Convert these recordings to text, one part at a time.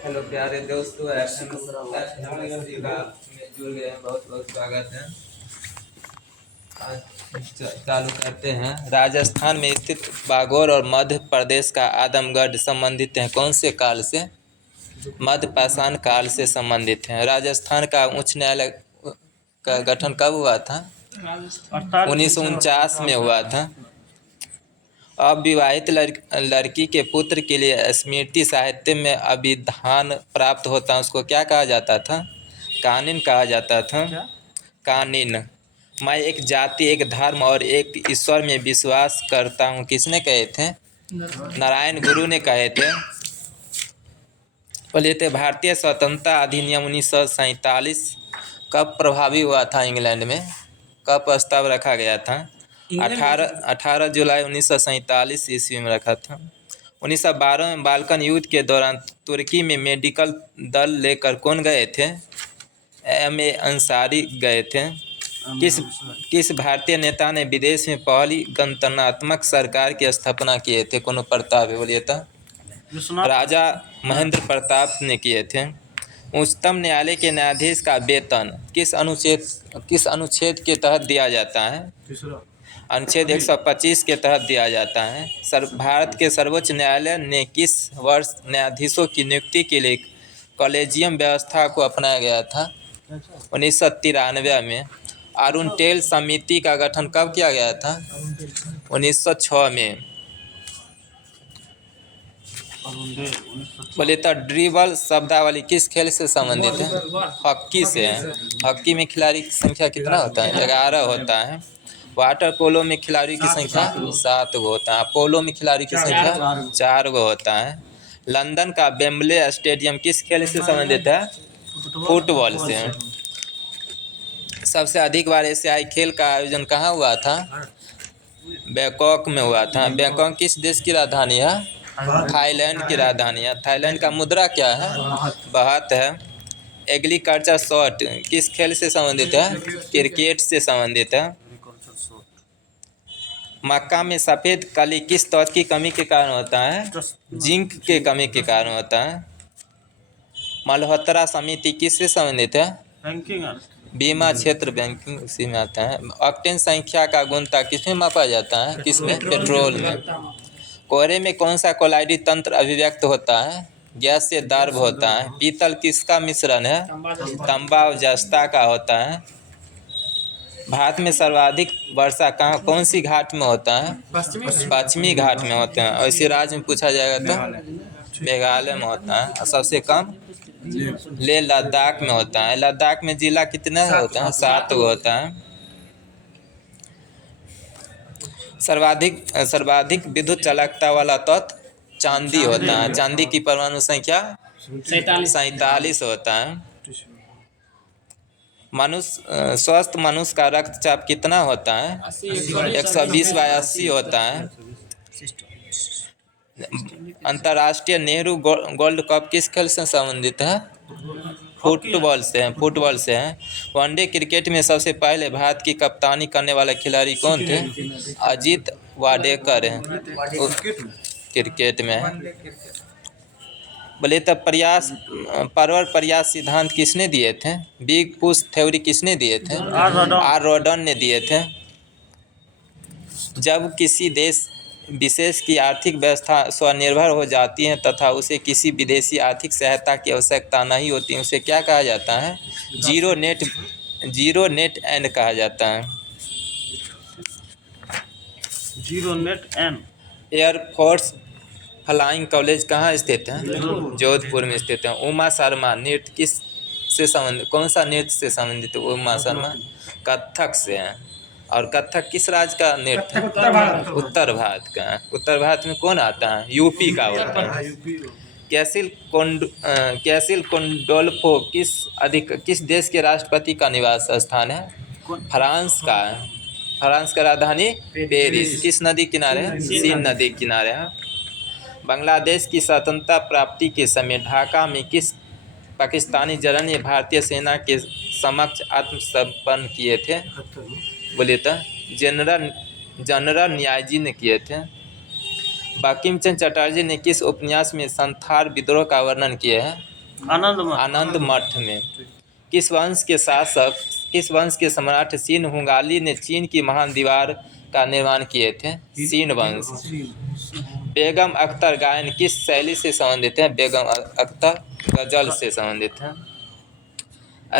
Hello प्यारे दोस्तों, chemistry का में जुड़ गए हैं, बहुत बहुत स्वागत है। आज चालू करते हैं। राजस्थान में स्थित बागौर और मध्य प्रदेश का आदमगढ़ संबंधित हैं कौन से काल से? मध्य पाषाण काल से संबंधित हैं। राजस्थान का उच्च न्यायालय का गठन कब हुआ था? 1949 में हुआ था। अविवाहित लड़की के पुत्र के लिए स्मृति साहित्य में अभिधान प्राप्त होता है, उसको क्या कहा जाता था? कानीन कहा जाता था। कानीन। मैं एक जाति, एक धर्म और एक ईश्वर में विश्वास करता हूँ, किसने कहे थे? नारायण गुरु ने कहे थे। बोलिए थे भारतीय स्वतंत्रता अधिनियम 1947 कब प्रभावी हुआ था इंग्लैंड में? कब प्रस्ताव रखा गया था? 18 जुलाई 1947 ईस्वी में रखा था। 1912 में बाल्कन युद्ध के दौरान तुर्की में मेडिकल दल लेकर कौन गए थे? M.A. अंसारी गए थे। किस भारतीय नेता ने विदेश में पहली गणतंत्रात्मक सरकार की स्थापना किए थे? कोनो प्रताप है, बोलिए तो। राजा महेंद्र प्रताप ने किए थे। उच्चतम न्यायालय के न्यायाधीश का वेतन किस अनुच्छेद के तहत दिया जाता है? अनुच्छेद 125 के तहत दिया जाता है। भारत के सर्वोच्च न्यायालय ने किस वर्ष न्यायाधीशों की नियुक्ति के लिए कॉलेजियम व्यवस्था को अपनाया गया था? 1993 में। अरुण टेल समिति का गठन कब किया गया था? 1906 में। बोले तो ड्रिबल शब्दावली किस खेल से संबंधित है? हॉकी से है। हॉकी में खिलाड़ी की संख्या कितना होता है? 11 होता है। वाटर पोलो में खिलाड़ी की संख्या 7 गो होता है। पोलो में खिलाड़ी की संख्या 4 गो होता है। लंदन का वेम्बले स्टेडियम किस खेल से संबंधित है? फुटबॉल से। सबसे अधिक बार एशियाई खेल का आयोजन कहाँ हुआ था? बैंकॉक में हुआ था। बैंकॉक किस देश की राजधानी है? थाईलैंड की राजधानी है। थाईलैंड का मुद्रा क्या है? बात है। एग्रीकल्चर शॉट किस खेल से संबंधित है? क्रिकेट से संबंधित है। मक्का में सफ़ेद कली किस तत्व की कमी के कारण होता है? जिंक के कमी के कारण होता है। मल्होत्रा समिति किससे संबंधित है? बीमा क्षेत्र, बैंकिंग उसी में आता है। ऑक्टेन संख्या का गुणता किसमें मापा जाता है? किसमें? पेट्रोल में। कोहरे में कौन सा कोलाइडी तंत्र अभिव्यक्त होता है? गैस से दार्भ होता है। पीतल किसका मिश्रण है? तांबा और जस्ता का होता है। भारत में सर्वाधिक वर्षा कौन सी घाट में होता है? पश्चिमी घाट में होते हैं। और इसी राज्य में पूछा जाएगा तो मेघालय में होता है। और सबसे कम लेह लद्दाख में होता है। लद्दाख में जिला कितने होता है? 7 होता है। सर्वाधिक विद्युत चालकता वाला तत्व चांदी होता है। चांदी की परमाणु संख्या 47 होता है। स्वस्थ मनुष्य का रक्तचाप कितना होता है? 120/80 होता है। अंतर्राष्ट्रीय नेहरू गोल्ड कप किस खेल से संबंधित है? फुटबॉल से है। फुटबॉल से है। वनडे क्रिकेट में सबसे पहले भारत की कप्तानी करने वाले खिलाड़ी कौन थे? अजीत वाडेकर हैं। क्रिकेट में है। बोले तो परवर प्रयास सिद्धांत किसने दिए थे? बिग पुश थ्योरी किसने दिए थे? आर रॉडन ने दिए थे। जब किसी देश विशेष की आर्थिक व्यवस्था स्वनिर्भर हो जाती है तथा उसे किसी विदेशी आर्थिक सहायता की आवश्यकता नहीं होती, उसे क्या कहा जाता है? जीरो नेट एंड कहा जाता है। Zero net and. Air force flying college कहाँ स्थित है? जोधपुर में स्थित है। उमा शर्मा नृत्य किस से संबंधित, कौन सा नृत्य से संबंधित है उमा शर्मा? कथक से है। और कथक किस राज्य का नृत्य है? उत्तर भारत का है। उत्तर भारत में कौन आता है? यूपी का होता है। कैसिल कोंडोल्फो किस देश के राष्ट्रपति का निवास स्थान है? फ्रांस का है। फ्रांस का राजधानी पेरिस। किस नदी किनारे है? सीन नदी किनारे है। बांग्लादेश की स्वतंत्रता प्राप्ति के समय ढाका में किस पाकिस्तानी जनरल ने भारतीय सेना के समक्ष आत्मसमर्पण किए थे? बोलिए तो जनरल न्यायजी ने किए थे। बंकिम चंद्र चटर्जी ने किस उपन्यास में संथाल विद्रोह का वर्णन किया है? आनंद मठ में। किस वंश के सम्राट शिन हुंगाली ने चीन की महान दीवार का निर्माण किए थे? शिन वंश। बेगम अख्तर गायन किस शैली से संबंधित है? बेगम अख्तर गजल से संबंधित है।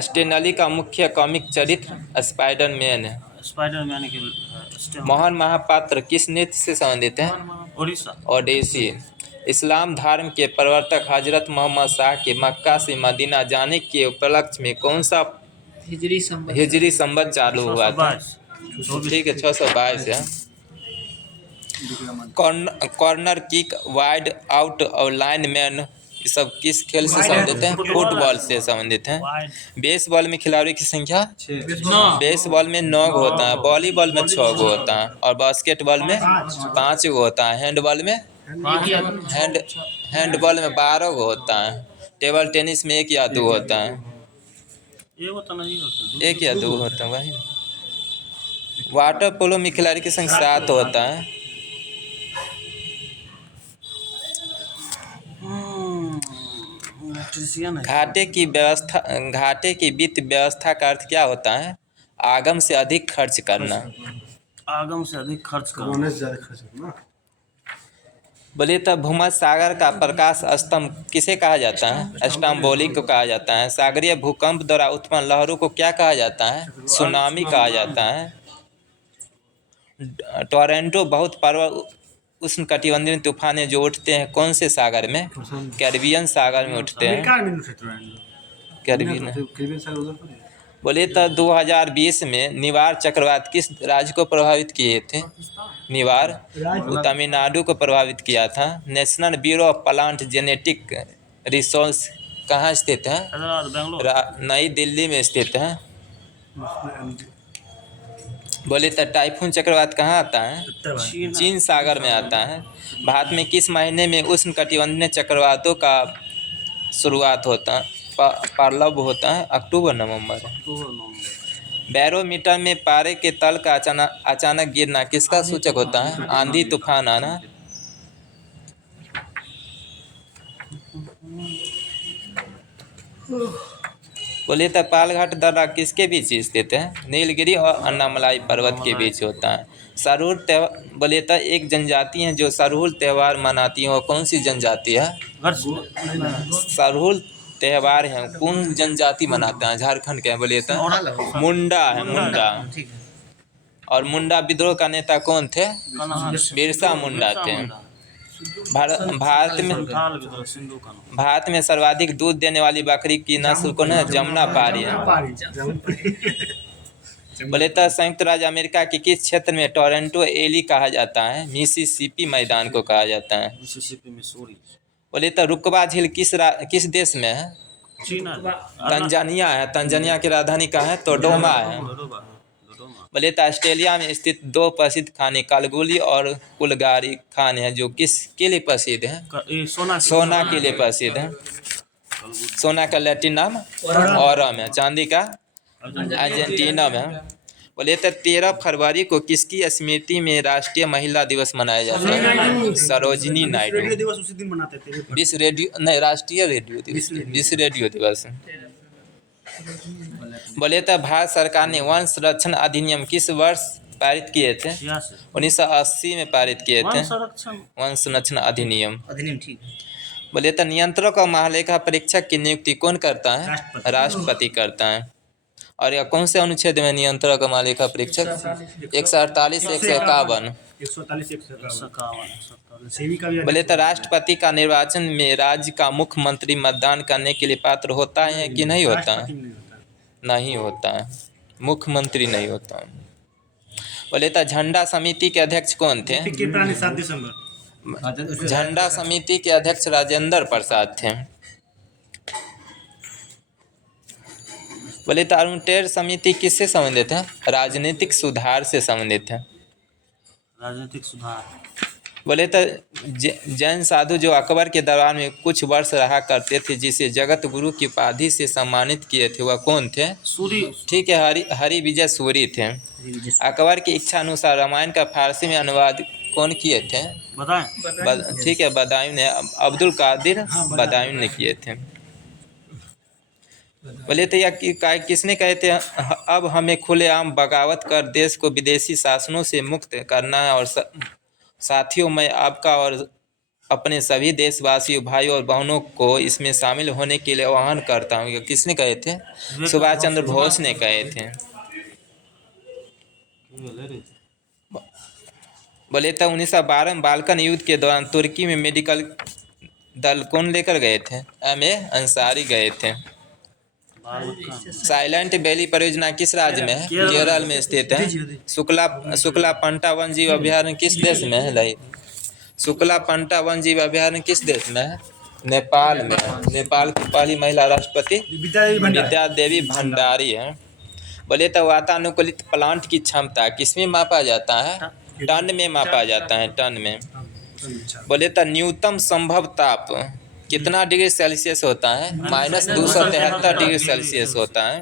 स्टेनली का मुख्य कॉमिक चरित्र स्पाइडरमैन है। स्पाइडरमैन के मोहन महापात्र किस नृत्य से संबंधित है? ओडिसी। इस्लाम धर्म के प्रवर्तक हजरत मोहम्मद शाह के मक्का से मदीना जाने के उपलक्ष्य में कौन सा हिजरी संवत चालू हुआ था? ठीक है, 622 है। कॉर्नर किक, वाइड आउट और लाइन मैन ये सब किस खेल से संबंधित है? फुटबॉल से संबंधित है। बेसबॉल में खिलाड़ियों की संख्या? बेसबॉल में 9 होता है, वॉलीबॉल में 6 होता है और बास्केटबॉल में 5 होता है। हैंडबॉल में 12 होता है। टेबल टेनिस में 1 या 2 होता है। एक या 2 होता है वही। वाटर पोलो में खिलाड़ी की संख्या 7 होता है। घाटे की वित्त व्यवस्था का अर्थ क्या होता है? आगम से अधिक खर्च करना। आगम से अधिक खर्च करना। बोलिए तब भूमध्य सागर का प्रकाश स्तंभ किसे कहा जाता है? स्टम्बोलिंग को कहा जाता है। सागरीय भूकंप द्वारा उत्पन्न लहरों को क्या कहा जाता है? सुनामी कहा जाता है। टोरंटो बहुत प्रबल उष्णकटिबंधीय तूफान जो उठते हैं कौन से सागर में? कैरिबियन सागर में उठते हैं। कैरिबियन। बोलिए तो 2020 में निवार चक्रवात किस राज्य को प्रभावित किए थे? निवार तमिलनाडु को प्रभावित किया था। National bureau of plant genetic resource कहाँ स्थित है? नई दिल्ली में स्थित है। बोले तो टाइफून चक्रवात कहाँ आता है? चीन सागर में आता है। भारत में किस महीने में उष्णकटिबंधीय चक्रवातों का शुरुआत होता है? प्रारंभ होता है? अक्टूबर नवंबर। बैरोमीटर में पारे के तल का अचानक गिरना किसका सूचक होता है? आंधी तूफान आना। बोलिए तो पालघाट दर्रा किसके बीच स्थित है? नीलगिरी और अन्नामलाई पर्वत के बीच होता है। सरहुल त्योहार, बोलिए तो एक जनजाति है जो सरहुल त्यौहार मनाती है, वो कौन सी जनजाति है? सरहुल त्यौहार है कौन जनजाति मनाते हैं? झारखंड के। बोलिए तो मुंडा है, मुंडा। और मुंडा विद्रोह का नेता कौन थे? बिरसा मुंडा थे। भारत में सर्वाधिक दूध देने वाली बकरी की नस्ल कौन है? जमुनापारी है। बोले तो संयुक्त राज्य अमेरिका के किस क्षेत्र में टोरंटो एली कहा जाता है? मिसिसिपी मैदान को कहा जाता है। बोले तो रुकबा झील किस देश में है? तंजानिया है। तंजानिया की राजधानी कहाँ है? तोडोमा है। बोले तो ऑस्ट्रेलिया में स्थित 2 प्रसिद्ध खाने कलगुली और कुलगारी खाने हैं जो किसके लिए प्रसिद्ध है? सोना के लिए प्रसिद्ध है। सोना का लैटिन नाम औरम है। चांदी का अर्जेंटीना में। बोले तो 13 फरवरी को किसकी स्मृति में राष्ट्रीय महिला दिवस मनाया जाता है? सरोजिनी नायडू। राष्ट्रीय रेडियो दिवस, विश्व रेडियो दिवस। बोले तो भारत सरकार ने वंश संरक्षण अधिनियम किस वर्ष पारित किए थे? 1980 में पारित किए थे वंश संरक्षण अधिनियम। बोले तो नियंत्रक और महालेखा परीक्षक की नियुक्ति कौन करता है? राष्ट्रपति करता है। और यह कौन से अनुच्छेद में नियंत्रक और महालेखा परीक्षक? 148, 151। बोले तो राष्ट्रपति का निर्वाचन में राज्य का मुख्यमंत्री मतदान करने के लिए पात्र होता है कि नहीं होता है? नहीं होता है, मुख्यमंत्री नहीं होता है। बोले तो झंडा समिति के अध्यक्ष कौन थे? झंडा समिति के अध्यक्ष राजेंद्र प्रसाद थे। बोले तो अरुणटेर समिति किससे संबंधित है? राजनीतिक सुधार से संबंधित है। राजनीतिक सुधार। बोले तो जैन साधु जो अकबर के दरबार में कुछ वर्ष रहा करते थे जिसे जगत गुरु की उपाधि से सम्मानित किए थे वह कौन थे? सूरी। ठीक है, हरि विजय सूरी थे। अकबर की इच्छा अनुसार रामायण का फारसी में अनुवाद कौन किए थे? बताएं। ठीक है, बदायूं ने, अब्दुल कादिर बदायूं ने किए थे। बोले तो यह किसने कहे थे, अब हमें खुलेआम बगावत कर देश को विदेशी शासनों से मुक्त करना है। और साथियों, मैं आपका और अपने सभी देशवासियों भाइयों और बहनों को इसमें शामिल होने के लिए आह्वान करता हूँ। ये किसने कहे थे? सुभाष चंद्र बोस ने कहे थे। बोले तो 1912 में बाल्कन युद्ध के दौरान तुर्की में मेडिकल दल कौन लेकर गए थे? M.A. अंसारी गए थे। साइलेंट वैली परियोजना किस राज्य में है? केरल में स्थित है। शुक्ला पंटा वन जीव अभयारण्य किस देश में है? शुक्ला पंटा वन जीव अभयारण्य किस देश में है? नेपाल में है। नेपाल की पहली महिला राष्ट्रपति विद्या देवी भंडारी है। बोले तो वातानुकूलित प्लांट की क्षमता किसमें मापा जाता है? टन में मापा जाता है, टन में। बोले तो न्यूनतम संभव ताप कितना डिग्री सेल्सियस होता है? -273 डिग्री सेल्सियस होता है।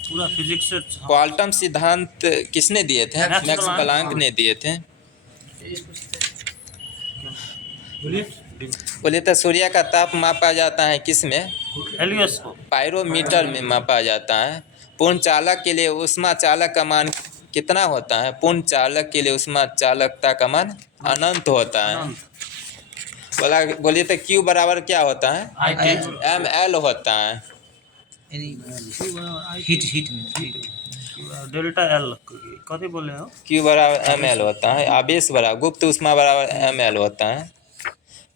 पूरा फिजिक्स से क्वांटम सिद्धांत किसने दिए थे? मैक्स प्लांक ने दिए थे। बोले तो सूर्य का ताप मापा जाता है किस में? हेलियस को पायरोमीटर में मापा जाता है। पूर्ण चालक के लिए ऊष्मा चालक का मान कितना होता है? पूर्ण चालक के लिए ऊष्मा चालकता का मान अनंत होता है। बोलिए तो Q बराबर क्या होता है? ml होता है। डेल्टा एल कथी बोले हो? Q बराबर ml होता है। आवेश बराबर गुप्त ऊष्मा बराबर ml होता है।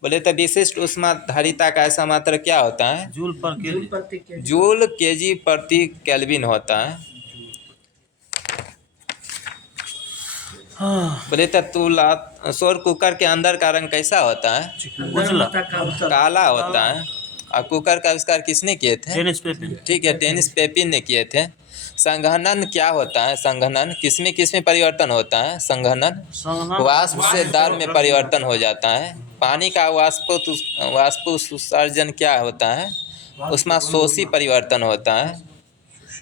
बोले तो विशिष्ट ऊष्मा धारिता का ऐसा मात्रा क्या होता है? जूल पर केजी। जूल केजी प्रति केल्विन होता है। बोले तो सौर कुकर के अंदर का रंग कैसा होता है? उजला काला होता है। और कुकर का आविष्कार किसने किए थे? Tennis Papin. ठीक है, टेनिस पेपिन ने किए थे। संघनन क्या होता है? संघनन किसमें परिवर्तन होता है? संघनन वाष्प से द्रव में परिवर्तन हो जाता है। पानी का वाष्प उत्सर्जन क्या होता है? उसमें शोषी परिवर्तन होता है।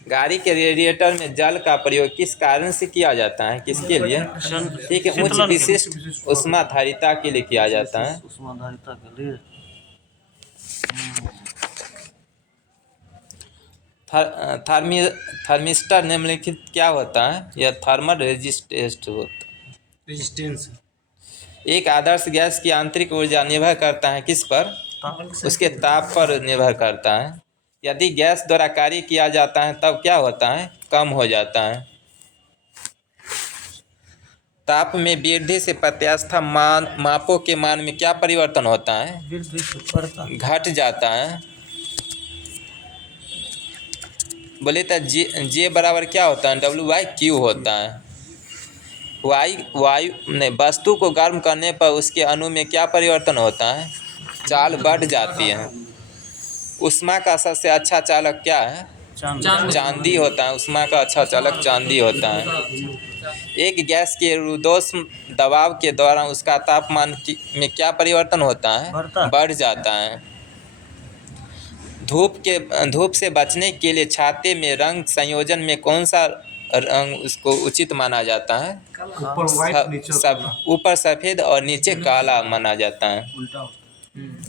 गाड़ी के रेडिएटर में जल का प्रयोग किस कारण से किया जाता है? किसके लिए? ठीक है, उच्च विशिष्ट ऊष्मा धारिता के लिए किया जाता है। उष्मा धारिता के लिए थर्मिस्टर निम्नलिखित क्या होता है? यह थर्मल रेजिस्टेंस। एक आदर्श गैस की आंतरिक ऊर्जा निर्भर करता है किस पर? उसके ताप पर निर्भर करता है। यदि गैस द्वारा कार्य किया जाता है तब क्या होता है? कम हो जाता है। ताप में वृद्धि से प्रत्यास्थ मापों के मान में क्या परिवर्तन होता है? घट जाता है। बोले तो जे बराबर क्या होता है? WQ होता है। वस्तु को गर्म करने पर उसके अणु में क्या परिवर्तन होता है? चाल बढ़ जाती है। ऊष्मा का सबसे अच्छा चालक क्या है? चांदी होता है। ऊष्मा का अच्छा चालक चांदी होता है। एक गैस के रुद्धोष्म दबाव के दौरान उसका तापमान में क्या परिवर्तन होता है? बढ़ जाता है। धूप से बचने के लिए छाते में रंग संयोजन में कौन सा रंग उसको उचित माना जाता है? ऊपर सफेद और नीचे काला माना जाता है।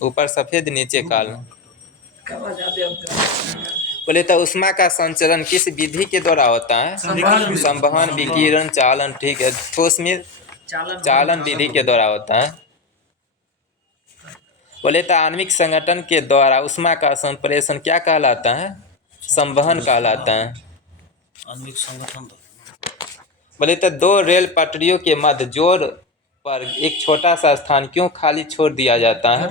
ऊपर सफेद नीचे काला। बोले तो ऊष्मा का संचरण किस विधि के द्वारा होता है? संवहन, विकिरण, चालन। ठीक है, ठोस में चालन विधि के द्वारा होता है। बोले तो आणविक संगठन के द्वारा ऊष्मा का संप्रेषण क्या कहलाता है? संवहन कहलाता है। आणविक संगठन। बोले तो दो रेल पटरियों के मध्य जोर पर एक छोटा सा स्थान क्यों खाली छोड़ दिया जाता है?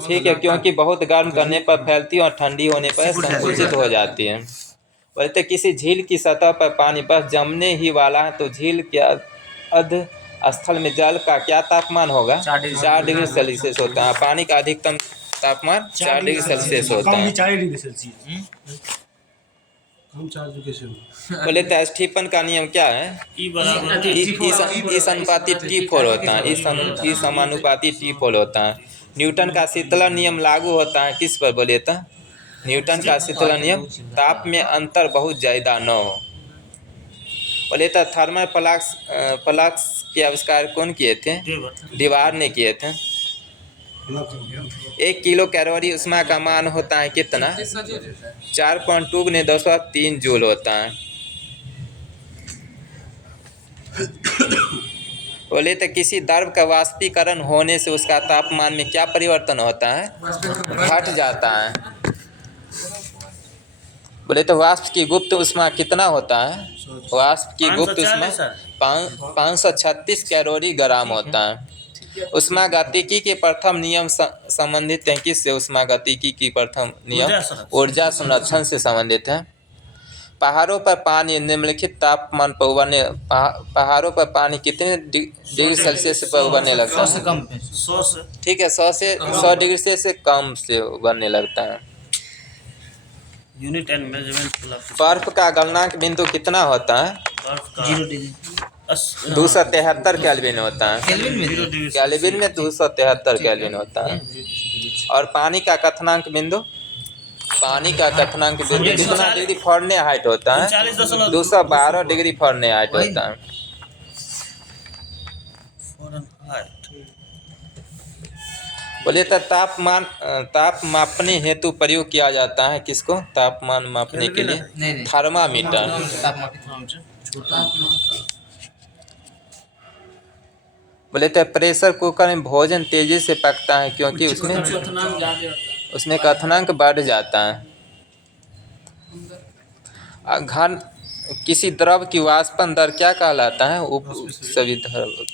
ठीक है, क्योंकि बहुत गर्म करने पर फैलती और ठंडी होने पर संकुचित हो जाती है। बोले तो किसी झील की सतह पर पानी बस जमने ही वाला है तो झील के अध स्थल में जल का क्या तापमान होगा? 4 डिग्री सेल्सियस होता है। पानी का अधिकतम तापमान 4 डिग्री सेल्सियस होता है। बोले तो स्टीफन का नियम क्या है? ई समानुपाती T4 होता है। ई समानुपाती T4 होता है। न्यूटन का शीतलन नियम लागू होता है किस पर? बोले तो न्यूटन का शीतलन नियम ताप में अंतर बहुत ज़्यादा न हो। बोले तो थर्मल फ्लास्क के आविष्कार कौन किए थे? दीवार ने किए थे। 1 किलो कैलोरी ऊष्मा का मान होता है कितना? 4.2 × 10³ जूल होता है। बोले तो किसी द्रव का वाष्पीकरण होने से उसका तापमान में क्या परिवर्तन होता है? घट जाता है। बोले तो वाष्प की गुप्त ऊष्मा कितना होता है? वाष्प की गुप्त ऊष्मा 536 कैलोरी ग्राम होता है। ऊष्मागतिकी के प्रथम नियम संबंधित है किससे? ऊष्मागतिकी की प्रथम नियम ऊर्जा संरक्षण से संबंधित है। पहाड़ों पर पानी निम्नलिखित तापमान पर उबलने, पहाड़ों पर पानी कितने डिग्री सेल्सियस पर उबलने लगता है? 100 से। ठीक है, 100 डिग्री से कम से उबलने लगता है। यूनिट एंड मेजरमेंट बर्फ का गलनांक बिंदु कितना होता है? 273 केल्विन होता है। केल्विन में 273 केल्विन होता है। और पानी का क्वथनांक बिंदु, पानी का क्वथनांक बिंदु कितना डिग्री फ़ारेनहाइट होता है? 212 डिग्री फ़ारेनहाइट होता है। बोले तो ताप मापने हेतु प्रयोग किया जाता है किसको? तापमान मापने के लिए थर्मामीटर। बोले तो प्रेशर कुकर में भोजन तेजी से पकता है क्योंकि उसमें क्वथनांक बढ़ जाता है। घन किसी द्रव की वाष्पन दर क्या कहलाता है? सभी द्रव होता है।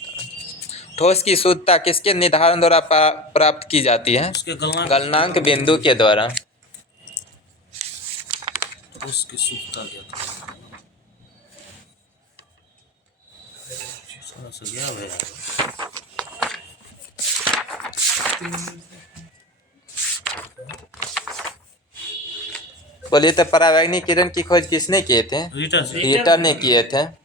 ठोस की शुद्धता किसके निर्धारण द्वारा प्राप्त की जाती है? गलनांक बिंदु के द्वारा। उसकी शुद्धता क्या बोलिए तो परावैज्ञानिक किरण की खोज किसने किए थे? रीटर ने किए थे।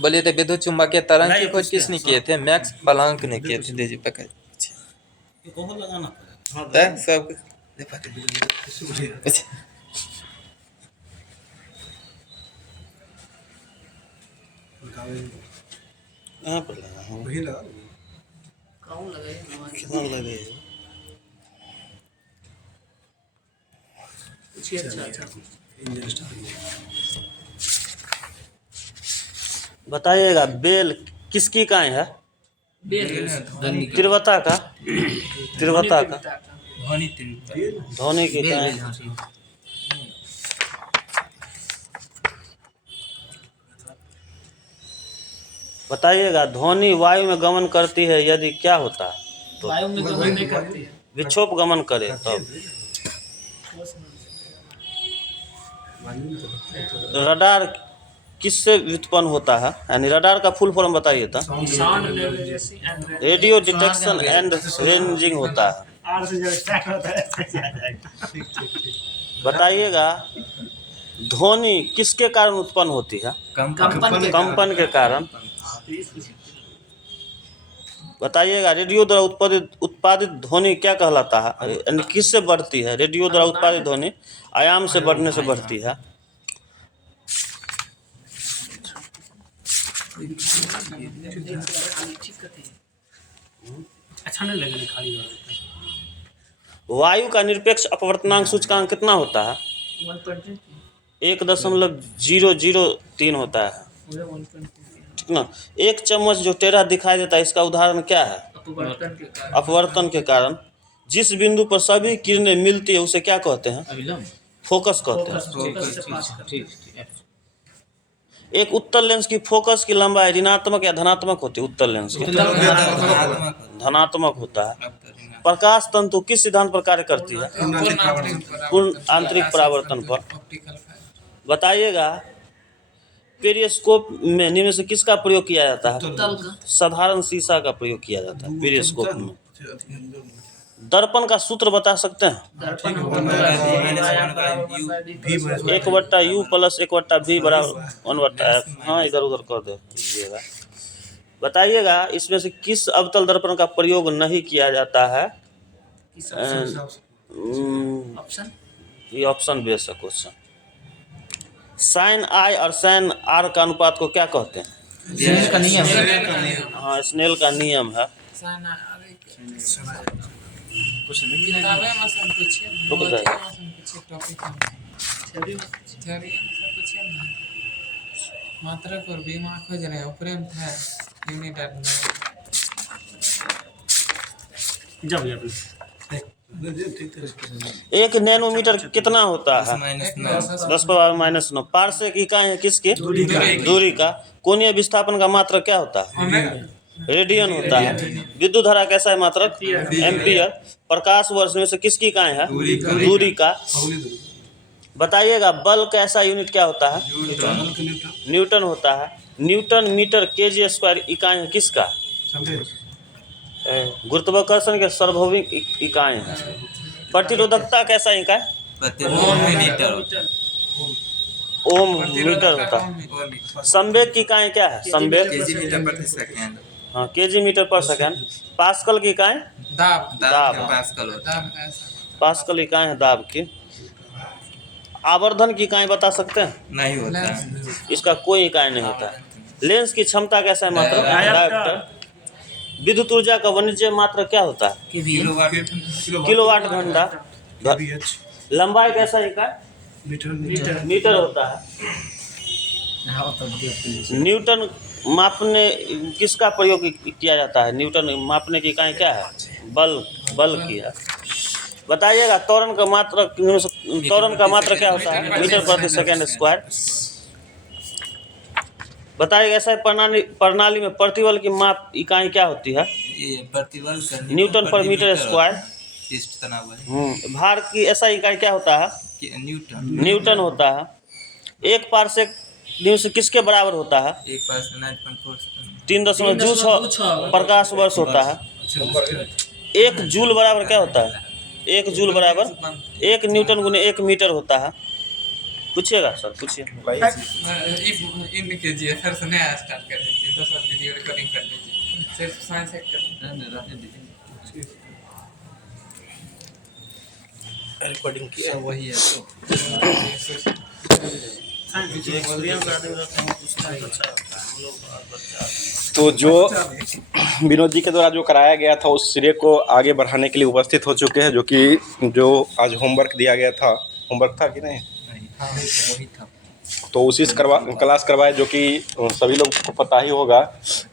बोलिए तो विद्युत चुम्बकीय तरंग की खोज किसने किए थे? मैक्स प्लांक ने किए थे। दीजिए पकड़ सब कहाँ पर लगा? वही लगा। कितना लगे? बताइएगा बेल किसकी काय है? तिरवता का। तिरवता का ध्वनि की काय? बताइएगा ध्वनि वायु में गमन करती है यदि क्या होता है? तो वायु में गमन नहीं करती है। विक्षोभ गमन करे तब। रडार किससे व्युत्पन्न होता है? यानी रडार का फुल फॉर्म बताइए था। रेडियो डिटेक्शन एंड रेंजिंग होता है। बताइएगा ध्वनि किसके कारण उत्पन्न होती है? कंपन के कारण। बताइएगा रेडियो द्वारा उत्पादित ध्वनि क्या कहलाता है? यानी किससे बढ़ती है? रेडियो द्वारा उत्पादित ध्वनि आयाम से बढ़ने से बढ़ती है। अच्छा नहीं लगेगा खाली। वायु का निरपेक्ष अपवर्तनांक सूचकांक कितना होता है? 1.003 होता है। ठीक ना। एक चम्मच जो टेढ़ा दिखाई देता है इसका उदाहरण क्या है? अपवर्तन के कारण। जिस बिंदु पर सभी किरणें मिलती है उसे क्या कहते हैं? फोकस कहते हैं। एक उत्तल लेंस की फोकस की लंबाई ऋणात्मक या धनात्मक होती है? उत्तल लेंस की धनात्मक होता है। प्रकाश तंतु किस सिद्धांत पर कार्य करती है? पूर्ण आंतरिक परावर्तन पर। बताइएगा पेरिस्कोप में निम्न से किसका प्रयोग किया जाता है? साधारण शीशा का प्रयोग किया जाता है पेरिस्कोप में। दर्पण का सूत्र बता सकते हैं? 1/u + 1/v = 1/f। हाँ इधर उधर कर दीजिएगा। बताइएगा इसमें से किस अवतल दर्पण का प्रयोग नहीं किया जाता है? ये ऑप्शन बेस है क्वेश्चन। साइन आई और साइन आर का अनुपात को क्या कहते हैं? स्नेल का नियम है। हाँ, स्नेल का नियम है। रुक जाए। मात्रक और बीमा खोज रहे हो, प्रेम था यूनिट जब ये अपने 1 नैनोमीटर कितना होता है? -9 10⁻⁹ पारसेक इकाई है किसकी? दूरी का। कोणीय विस्थापन का मात्रक क्या होता है? रेडियन होता है। विद्युत धारा कैसा है मात्रक? एम्पियर। प्रकाश वर्ष में से किसकी इकाई है? दूरी का। बताइएगा बल का ऐसा यूनिट क्या होता है? न्यूटन होता है। न्यूटन मीटर केजी स्क्वायर इकाई है किसका? गुरुत्वाकर्षण के सार्वभौमिक इकाई है। प्रतिरोधकता कैसा इकाई? ओम मीटर होता है। संवेग की इकाई क्या है? संवेग kg/s हाँ केजी मीटर पर सेकेंड। पास्कल की इकाई? दाब दाब। पास्कल होता है। दाब ऐसा पास्कल इकाई है दाब की। आवर्धन की इकाई बता सकते हैं? नहीं होता है। इसका कोई इकाई नहीं होता है। लेंस की क्षमता कैसा है मात्रक? डायोप्टर। विद्युत ऊर्जा का वाणिज्य मात्रक क्या होता है? किलोवाट घंटा। लंबाई कैसा इकाई? मीटर होता है। न्यूटन मापने किसका प्रयोग किया जाता है? न्यूटन मापने की इकाई क्या है? बल की है। बताइएगा त्वरण का मात्रक क्या होता है? मीटर प्रति सेकंड स्क्वायर। बताइएगा ऐसा प्रणाली में प्रतिबल की माप इकाई क्या होती है? ये प्रतिबल का न्यूटन पर मीटर स्क्वायर। शिष्ट तनाव है। भार की ऐसा इकाई क्या होता है? न्यूटन होता है। 1 पारसेक न्यूज किसके बराबर होता है? 1 पास 9.4 3.6 प्रकाश वर्ष होता है। 1 जूल बराबर क्या होता है? 1 जूल बराबर 1 न्यूटन गुने 1 मीटर होता है। पूछिएगा सर, पूछिए। इन कीजिए, फिर से नया स्टार्ट कर दीजिए। 10 वीडियो रिकॉर्डिंग कर लीजिए। सिर्फ साइंस एक रिकॉर्डिंग किया वही है तो तो जो विनोद जी के द्वारा जो कराया गया था उस सिरे को आगे बढ़ाने के लिए उपस्थित हो चुके हैं, जो आज होमवर्क दिया गया था। होमवर्क था कि नहीं? वही था। तो उसी से क्लास करवाए, जो कि सभी लोग को पता ही होगा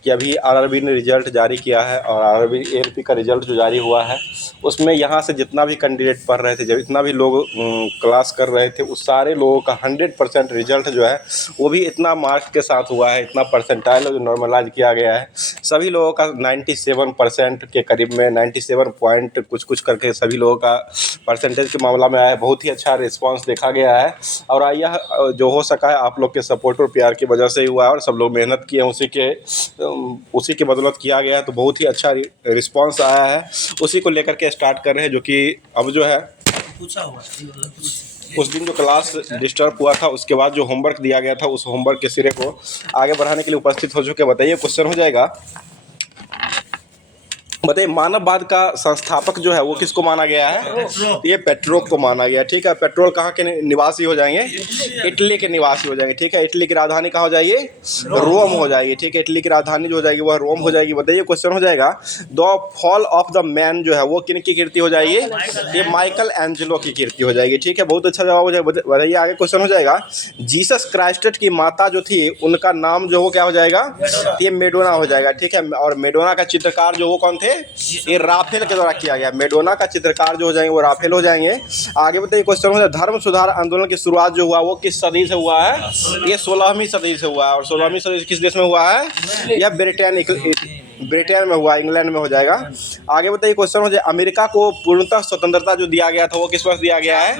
कि अभी आरआरबी ने रिजल्ट जारी किया है और आरआरबी एएलपी का रिजल्ट जो जारी हुआ है उसमें यहाँ से जितना भी कैंडिडेट पढ़ रहे थे, जब इतना भी लोग क्लास कर रहे थे, उस सारे लोगों का 100% रिजल्ट जो है वो भी इतना मार्क्स के साथ हुआ है, इतना परसेंटाइल जो नॉर्मलाइज किया गया है। सभी लोगों का 97% के करीब में 97 पॉइंट कुछ करके सभी लोगों का परसेंटेज के मामला में आया है। बहुत ही अच्छा रिस्पॉन्स देखा गया है और यह जो हो सका है आप लोग के सपोर्ट और प्यार की वजह से ही हुआ है और सब लोग मेहनत किए हैं, उसी के बदौलत किया गया है। तो बहुत ही अच्छा रिस्पांस आया है, उसी को लेकर के स्टार्ट कर रहे हैं। जो कि अब जो है उस दिन जो क्लास डिस्टर्ब हुआ था उसके बाद जो होमवर्क दिया गया था उस होमवर्क के सिरे को आगे बढ़ाने के लिए उपस्थित हो चुके। बताइए क्वेश्चन हो जाएगा। बताइए मानववाद का संस्थापक जो है वो किसको माना गया है? ये पेट्रो को माना गया। ठीक है, पेट्रो कहाँ के निवासी हो जाएंगे? इटली के निवासी हो जाएंगे। ठीक है, इटली की राजधानी कहाँ हो जाएगी? रोम हो जाएगी। ठीक है, इटली की राजधानी जो हो जाएगी वह रोम हो जाएगी। बताइए क्वेश्चन हो जाएगा। The fall of the man जो है वो किन की कीर्ति हो जाएगी? ये माइकल एंजेलो की कीर्ति हो जाएगी। ठीक है, बहुत अच्छा जवाब हो जाएगा। बताइए आगे क्वेश्चन हो जाएगा। जीसस क्राइस्ट की माता जो थी उनका नाम जो हो क्या हो जाएगा? ये मेडोना हो जाएगा। ठीक है, और मेडोना का चित्रकार जो वो कौन थे? ये राफेल के द्वारा किया गया। मेडोना का चित्रकार जो हो जाएंगे वो राफेल हो जाएंगे। आगे बताइए क्वेश्चन हो जाए। धर्म सुधार आंदोलन की शुरुआत जो हुआ वो किस सदी से हुआ है? ये 16वीं सदी से हुआ है। और 16वीं सदी किस देश में हुआ है? यह ब्रिटेन में हुआ, इंग्लैंड में हो जाएगा। आगे बताइए क्वेश्चन हो जाए। अमेरिका को पूर्णतः स्वतंत्रता जो दिया गया था वो किस वर्ष दिया गया है?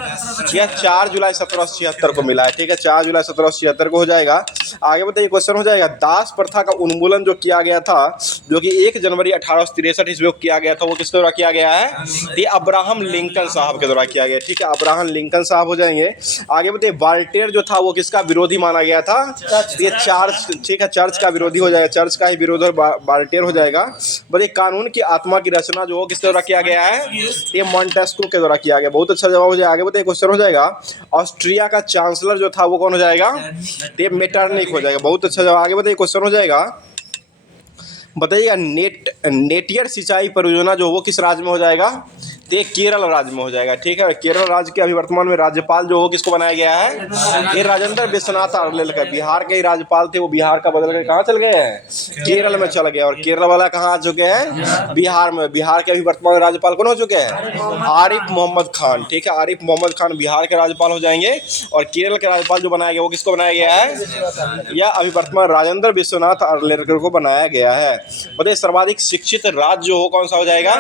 यह 4 जुलाई 1776 को मिला है। ठीक है, 4 जुलाई 1776 को हो जाएगा। आगे बताइए क्वेश्चन हो जाएगा। दास प्रथा का उन्मूलन जो किया गया था, जो कि 1 जनवरी 1863 ईस्वी को किया गया था, वो किसके द्वारा किया गया है? ये अब्राहम लिंकन साहब के द्वारा किया गया। ठीक है, अब्राहम लिंकन साहब हो जाएंगे। आगे बताइए वॉल्टेयर जो था वो किसका विरोधी माना गया था? ये चर्च, ठीक है, चर्च का विरोधी हो जाएगा। चर्च का ही विरोधी वॉल्टेयर हो जाएगा। बताइए कानून की आत्मा की रचना जो हो किसके द्वारा किया गया है? ये मॉन्टेस्क्यू के द्वारा किया गया। बहुत अच्छा जवाब हो जाएगा। आगे बताइए क्वेश्चन हो जाएगा, ऑस्ट्रिया का चांसलर जो था वो कौन हो जाएगा? ये मेटरनिक हो जाएगा। बहुत अच्छा जवाब। आगे बताइए क्वेश्चन हो जाएगा, बताइएगा नेटियर सिंचाई परियोजना जो वो किस राज्य में हो जाएगा? तो ये केरल राज्य में हो जाएगा। ठीक है, केरल राज्य के अभी वर्तमान में राज्यपाल जो हो किसको बनाया गया है? ये राजेंद्र विश्वनाथ आर्लेकर, बिहार के ही राज्यपाल थे, वो बिहार का बदल कर कहाँ चल गए हैं? केरल में चल गए। और केरल वाला कहाँ आ चुके हैं? बिहार में। बिहार के अभी वर्तमान राज्यपाल कौन हो चुके हैं? आरिफ मोहम्मद खान। ठीक है, आरिफ मोहम्मद खान बिहार के राज्यपाल हो जाएंगे। और केरल के राज्यपाल जो बनाया गया वो किसको बनाया गया है? या अभी वर्तमान राजेंद्र विश्वनाथ आर्लेकर को बनाया गया है। बताइए सर्वाधिक शिक्षित राज्य जो हो कौन सा हो जाएगा?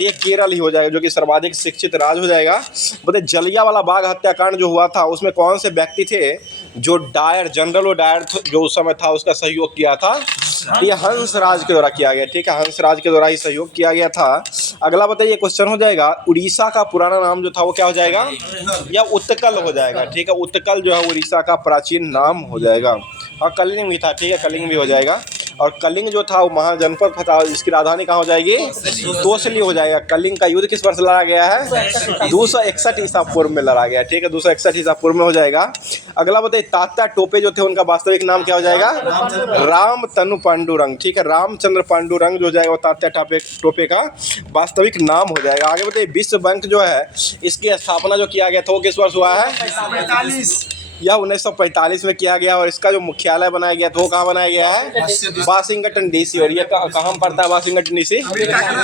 ये केरल ही हो जाएगा, जो कि सर्वाधिक शिक्षित राज्य हो जाएगा। बताइए जलियांवाला बाग हत्याकांड जो हुआ था उसमें कौन से व्यक्ति थे जो डायर, जनरल डायर जो उस समय था उसका सहयोग किया था? ये हंसराज के द्वारा किया गया। ठीक है, हंसराज के द्वारा ही सहयोग किया गया था। अगला बताइए क्वेश्चन हो जाएगा, उड़ीसा का पुराना नाम जो था वो क्या हो जाएगा? या उत्कल हो जाएगा। ठीक है, उत्कल जो है उड़ीसा का प्राचीन नाम हो जाएगा। और कलिंग भी था। ठीक है, कलिंग भी हो जाएगा। और कलिंग जो था वो महाजनपद था, इसकी राजधानी कहाँ हो जाएगी? तोसली हो जाएगा। कलिंग का युद्ध किस वर्ष लड़ा गया है? 261 ईसा पूर्व में लड़ा गया। ठीक है, 261 ईसा पूर्व में हो जाएगा। अगला बताइए तात्या टोपे जो थे उनका वास्तविक नाम क्या हो जाएगा? रामतनु पांडुरंग। ठीक है, रामचंद्र पांडुरंग जो जाएगा वो तात्या टोपे का वास्तविक नाम हो जाएगा। आगे बताइए विश्व बैंक जो है इसकी स्थापना जो किया गया था वो किस वर्ष हुआ है? 1945 में किया गया। और इसका जो मुख्यालय बनाया गया था वो कहाँ बनाया गया है? Washington DC. और ये कहाँ पड़ता है वाशिंगटन डीसी?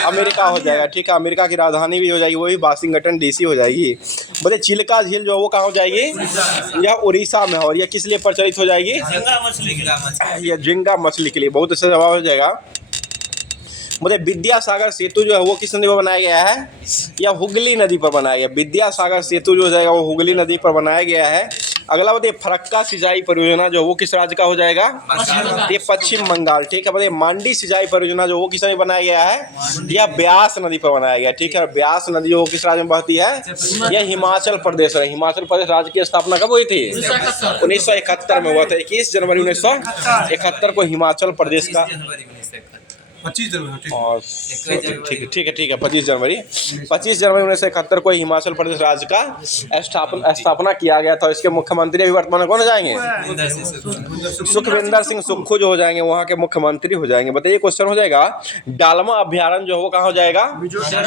अमेरिका हो जाएगा। ठीक है, अमेरिका की राजधानी भी हो जाएगी, वही वाशिंगटन डीसी हो जाएगी। बोले चिल्का झील जो है वो कहाँ हो जाएगी? यह उड़ीसा में। और यह किस लिए प्रचलित हो जाएगी? यह झींगा मछली के लिए। बहुत अच्छा जवाब हो जाएगा। मुझे विद्यासागर सेतु जो है वो किस नदी पर बनाया गया है? या हुगली नदी पर बनाया गया। विद्यासागर सेतु जो जाएगा वो हुगली नदी पर बनाया गया है। अगला बताइए फरक्का सिंचाई परियोजना जो वो किस राज्य का हो जाएगा? ये पश्चिम बंगाल। ठीक है, बताइए मांडी सिंचाई परियोजना जो वो किस नदी बनाया गया है? यह ब्यास नदी पर बनाया गया। ठीक है, ब्यास नदी जो किस राज्य में बहती है? यह हिमाचल प्रदेश है। हिमाचल प्रदेश राज्य की स्थापना कब हुई थी? 1971 में हुआ था। 21 जनवरी 1971 को हिमाचल प्रदेश का 25 जनवरी। और ठीक है 25 जनवरी 1971 को हिमाचल प्रदेश राज्य का स्थापना किया गया था। इसके मुख्यमंत्री अभी वर्तमान में कौन हो जाएंगे? सुखविंदर सिंह सुक्खू जो हो जाएंगे वहाँ के मुख्यमंत्री हो जाएंगे। बताइए क्वेश्चन हो जाएगा, डालमा अभ्यारण्य जो हो कहाँ हो जाएगा?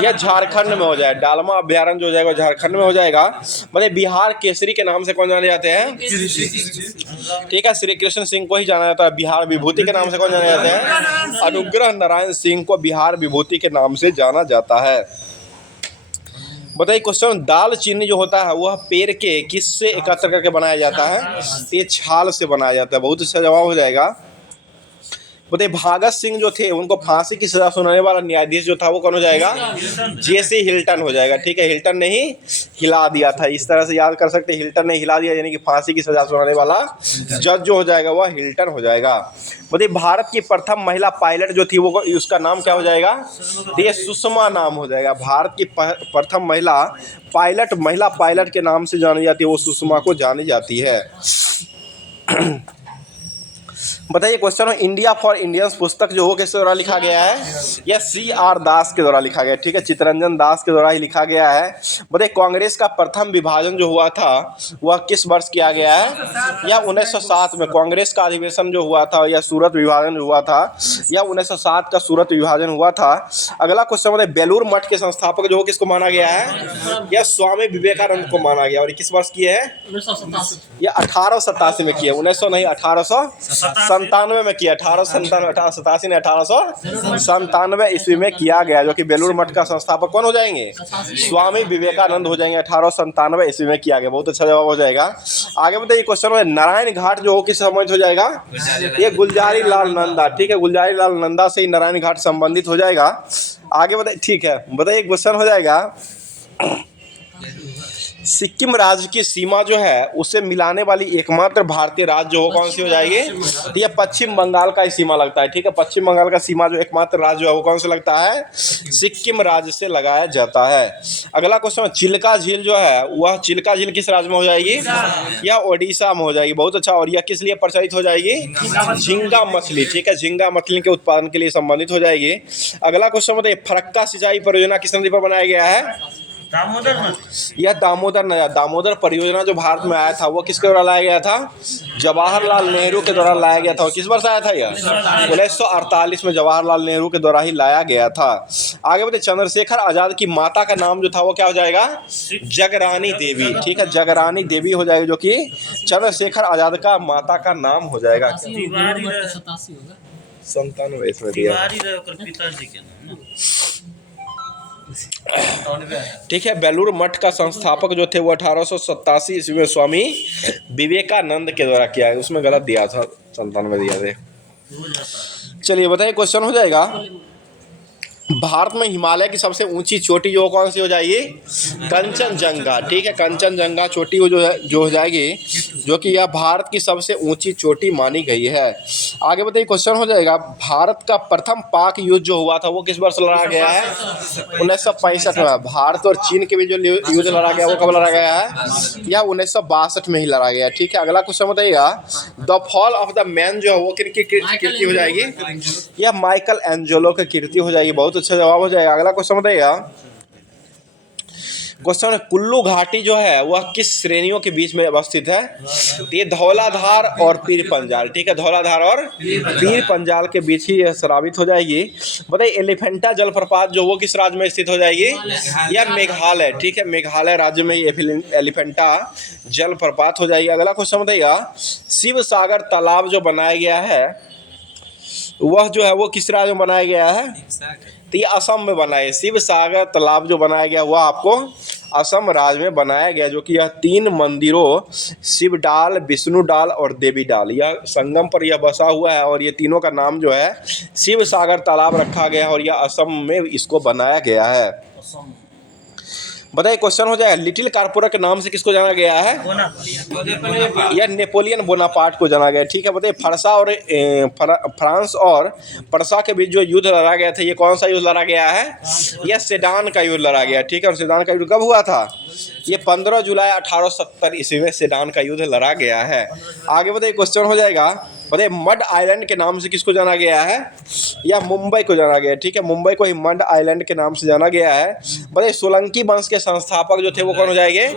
यह झारखंड में हो जाएगा। डालमा अभ्यारण्य जो हो जाएगा झारखंड में हो जाएगा। बताइए बिहार केसरी के नाम से कौन जाने जाते हैं? ठीक है, श्री कृष्ण सिंह को ही जाना जाता है। बिहार विभूति के नाम से कौन जाने जाते हैं? अनुग्रह नारायण सिंह को बिहार विभूति के नाम से जाना जाता है। बताइए क्वेश्चन, दाल चीनी जो होता है वह पेड़ के किससे एकत्र करके बनाया जाता है? ये छाल से बनाया जाता है। बहुत अच्छा जवाब हो जाएगा। बताइए भगत सिंह जो थे उनको फांसी की सजा सुनाने वाला न्यायाधीश जो था वो कौन हो जाएगा? जेसी हिल्टन हो जाएगा। ठीक है, हिल्टन ने ही हिला दिया था। इस तरह से याद कर सकते हैं, हिल्टन ने हिला दिया, यानी कि फांसी की सजा सुनाने वाला जज जो हो जाएगा वह हिल्टन हो जाएगा। बताइए भारत की प्रथम महिला पायलट जो थी वो उसका नाम क्या हो जाएगा? ये सुषमा नाम हो जाएगा। भारत की प्रथम महिला पायलट के नाम से जानी जाती है, वो सुषमा को जानी जाती है। बताइए क्वेश्चन हो, इंडिया फॉर इंडियंस पुस्तक जो हो किसके द्वारा लिखा गया है? यह CR दास के द्वारा लिखा गया। ठीक है, चित्तरंजन दास के द्वारा ही लिखा गया है। बताइए कांग्रेस का प्रथम विभाजन जो हुआ था वह किस वर्ष किया गया है? यह 1907 में कांग्रेस का अधिवेशन जो हुआ था, या सूरत विभाजन हुआ था, यह 1907 का सूरत विभाजन हुआ था। अगला क्वेश्चन बताइए बेलूर मठ के संस्थापक जो हो किसको माना गया है? यह स्वामी विवेकानंद को माना गया। और किस वर्ष किए है? यह 1887 में किया। 1900 नहीं, 1897 में किया। 1887 ने 1897 ईस्वी में किया गया, जो कि बेलूर मठ का संस्थापक कौन हो जाएंगे? स्वामी विवेकानंद हो जाएंगे। 1897 ईस्वी में किया गया। बहुत अच्छा जवाब हो जाएगा। आगे बताइए क्वेश्चन है, नारायण घाट जो हो किस संबंधित हो जाएगा? ये गुलजारी लाल नंदा। ठीक है, गुलजारी लाल नंदा से ही नारायण घाट संबंधित हो जाएगा। आगे बताइए, ठीक है, बताइए क्वेश्चन हो जाएगा, सिक्किम राज्य की सीमा जो है उसे मिलाने वाली एकमात्र भारतीय राज्य जो हो कौन सी हो जाएगी? तो ये पश्चिम बंगाल का ही सीमा लगता है, ठीक है। पश्चिम बंगाल का सीमा जो एकमात्र राज्य है वो कौन सा लगता है? सिक्किम राज्य से लगाया जाता है। अगला क्वेश्चन, चिल्का झील जो है वह चिल्का झील किस राज्य में हो जाएगी? यह ओडिशा में हो जाएगी। बहुत अच्छा। और यह किस लिए प्रचलित हो जाएगी? झींगा मछली, ठीक है, झींगा मछली के उत्पादन के लिए संबंधित हो जाएगी। अगला क्वेश्चन बताइए, फरक्का सिंचाई परियोजना किस नदी पर बनाया गया है? यह दामोदर परियोजना जो भारत में आया था वो किसके द्वारा लाया गया था? जवाहरलाल नेहरू के द्वारा लाया गया था। और किस वर्ष आया था यह? 1948 में जवाहरलाल नेहरू के द्वारा ही लाया गया था। आगे बढ़ते, चंद्रशेखर आजाद की माता का नाम जो था वो क्या हो जाएगा? जगरानी देवी, ठीक है, जगरानी देवी हो जाएगी, जो कि चंद्रशेखर आजाद का माता का नाम हो जाएगा। 97 इसमें दिया, ठीक है। बेलूर मठ का संस्थापक जो थे वो 1887 ईस्वी में स्वामी विवेकानंद के द्वारा किया है। उसमें गलत दिया था, 97 दिया थे। चलिए बताइए, क्वेश्चन हो जाएगा, भारत में हिमालय की सबसे ऊंची चोटी जो कौन सी हो जाएगी? कंचनजंगा, ठीक है, कंचनजंगा चोटी जो हो जाएगी, जो कि यह भारत की सबसे ऊंची चोटी मानी गई है। आगे बताइए, क्वेश्चन हो जाएगा, भारत का प्रथम पाक युद्ध जो हुआ था वो किस वर्ष लड़ा गया है? 1965 में। भारत और चीन के बीच जो युद्ध लड़ा गया वो कब लड़ा गया है? यह 1962 में ही लड़ा गया, ठीक है। अगला क्वेश्चन बताइएगा, the fall of the man जो है वो किसकी कृति हो जाएगी? यह माइकल एंजेलो की कृति हो जाएगी। बहुत अच्छा जवाब हो जाएगा। अगला क्वेश्चन बताइएगा, क्वेश्चन है, कुल्लू घाटी जो है वह किस श्रेणियों के बीच में अवस्थित है? ये धौलाधार और पीर पंजाल, ठीक है, धौलाधार और पीर पंजाल के बीच ही यह स्रावित हो जाएगी। बताइए, एलिफेंटा जलप्रपात जो वो किस राज्य में स्थित हो जाएगी? यह मेघालय, ठीक है, मेघालय राज्य में एलिफेंटा जलप्रपात हो जाएगी। अगला क्वेश्चन बताइएगा, शिव सागर तालाब जो बनाया गया है वह जो है वो किस राज्य में बनाया गया है? तो ये असम में बना है। शिव सागर तालाब जो बनाया गया वह आपको असम राज्य में बनाया गया, जो कि यह 3 मंदिरों शिवडाल, विष्णुडाल और देवीडाल यह संगम पर यह बसा हुआ है। और ये तीनों का नाम जो है शिव सागर तालाब रखा गया है और यह असम में इसको बनाया गया है। बताइए, क्वेश्चन हो जाएगा, लिटिल कारपोरा के नाम से किसको जाना गया है? यह नेपोलियन बोनापार्ट को जाना गया, ठीक है। बताइए, फ्रांस और परसा के बीच जो युद्ध लड़ा गया था ये कौन सा युद्ध लड़ा गया है? यह सेडान का युद्ध लड़ा गया, ठीक है। और सेडान का युद्ध कब हुआ था? ये 15 जुलाई 1870 ईस्वी में सेडान का युद्ध लड़ा गया है। आगे बताइए, क्वेश्चन हो जाएगा, बताइए, मड आइलैंड के नाम से किसको जाना गया है? या मुंबई को जाना गया, ठीक है, मुंबई को ही मड आइलैंड के नाम से जाना गया है। बताइए, सोलंकी वंश के संस्थापक जो थे वो कौन हो जाएंगे?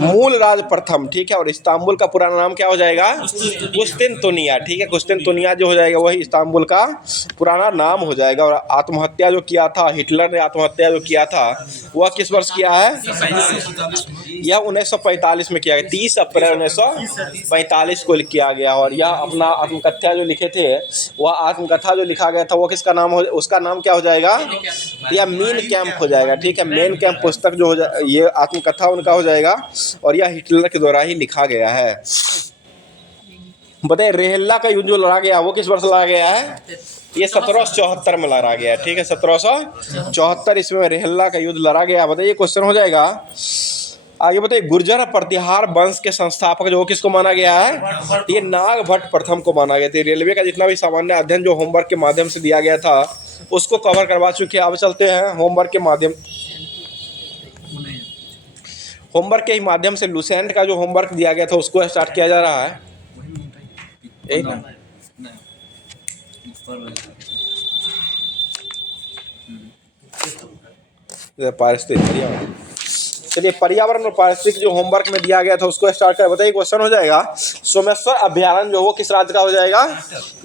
मूलराज प्रथम, ठीक है। और इस्तांबुल का पुराना नाम क्या हो जाएगा? कुस्तुनतुनिया, ठीक है, कुस्तुनतुनिया जो हो जाएगा वही इस्तांबुल का पुराना नाम हो जाएगा। और आत्महत्या जो किया था हिटलर ने, आत्महत्या जो किया था वह किस वर्ष किया है? यह 1945 में किया गया, 30 अप्रैल 1945 को किया गया। और यह अपना आत्मकथा जो लिखे थे वह आत्मकथा जो लिखा गया था वो किसका नाम हो, उसका नाम क्या हो जाएगा? यह मेन कैंप हो जाएगा, ठीक है, मेन कैंप पुस्तक जो हो ये आत्मकथा उनका हो जाएगा। और यह हिटलर के द्वारा ही लिखा गया है। बताइए, रेहल्ला का युद्ध जो लड़ा गया वो किस वर्ष लड़ा गया है? ये 1774 में लड़ा गया, ठीक है, 1774 ईस्वी में रेहल्ला का युद्ध लड़ा गया। बताइए, क्वेश्चन हो जाएगा आगे, बताइए, गुर्जर प्रतिहार वंश के संस्थापक जो किसको माना गया है? ये नागभट्ट प्रथम को माना गया था। रेलवे का जितना भी सामान्य अध्ययन जो होमवर्क के माध्यम से दिया गया था उसको कवर करवा चुके हैं। अब चलते हैं होमवर्क के माध्यम से लुसेंट का जो होमवर्क दिया गया था उसको स्टार्ट किया जा रहा है। पारिस्थितिक, चलिए, पर्यावरण और पारिस्थितिक जो होमवर्क में दिया गया था उसको स्टार्ट कर। बताइए, क्वेश्चन हो जाएगा, सोमेश्वर अभ्यारण्य जो वो किस राज्य का हो जाएगा?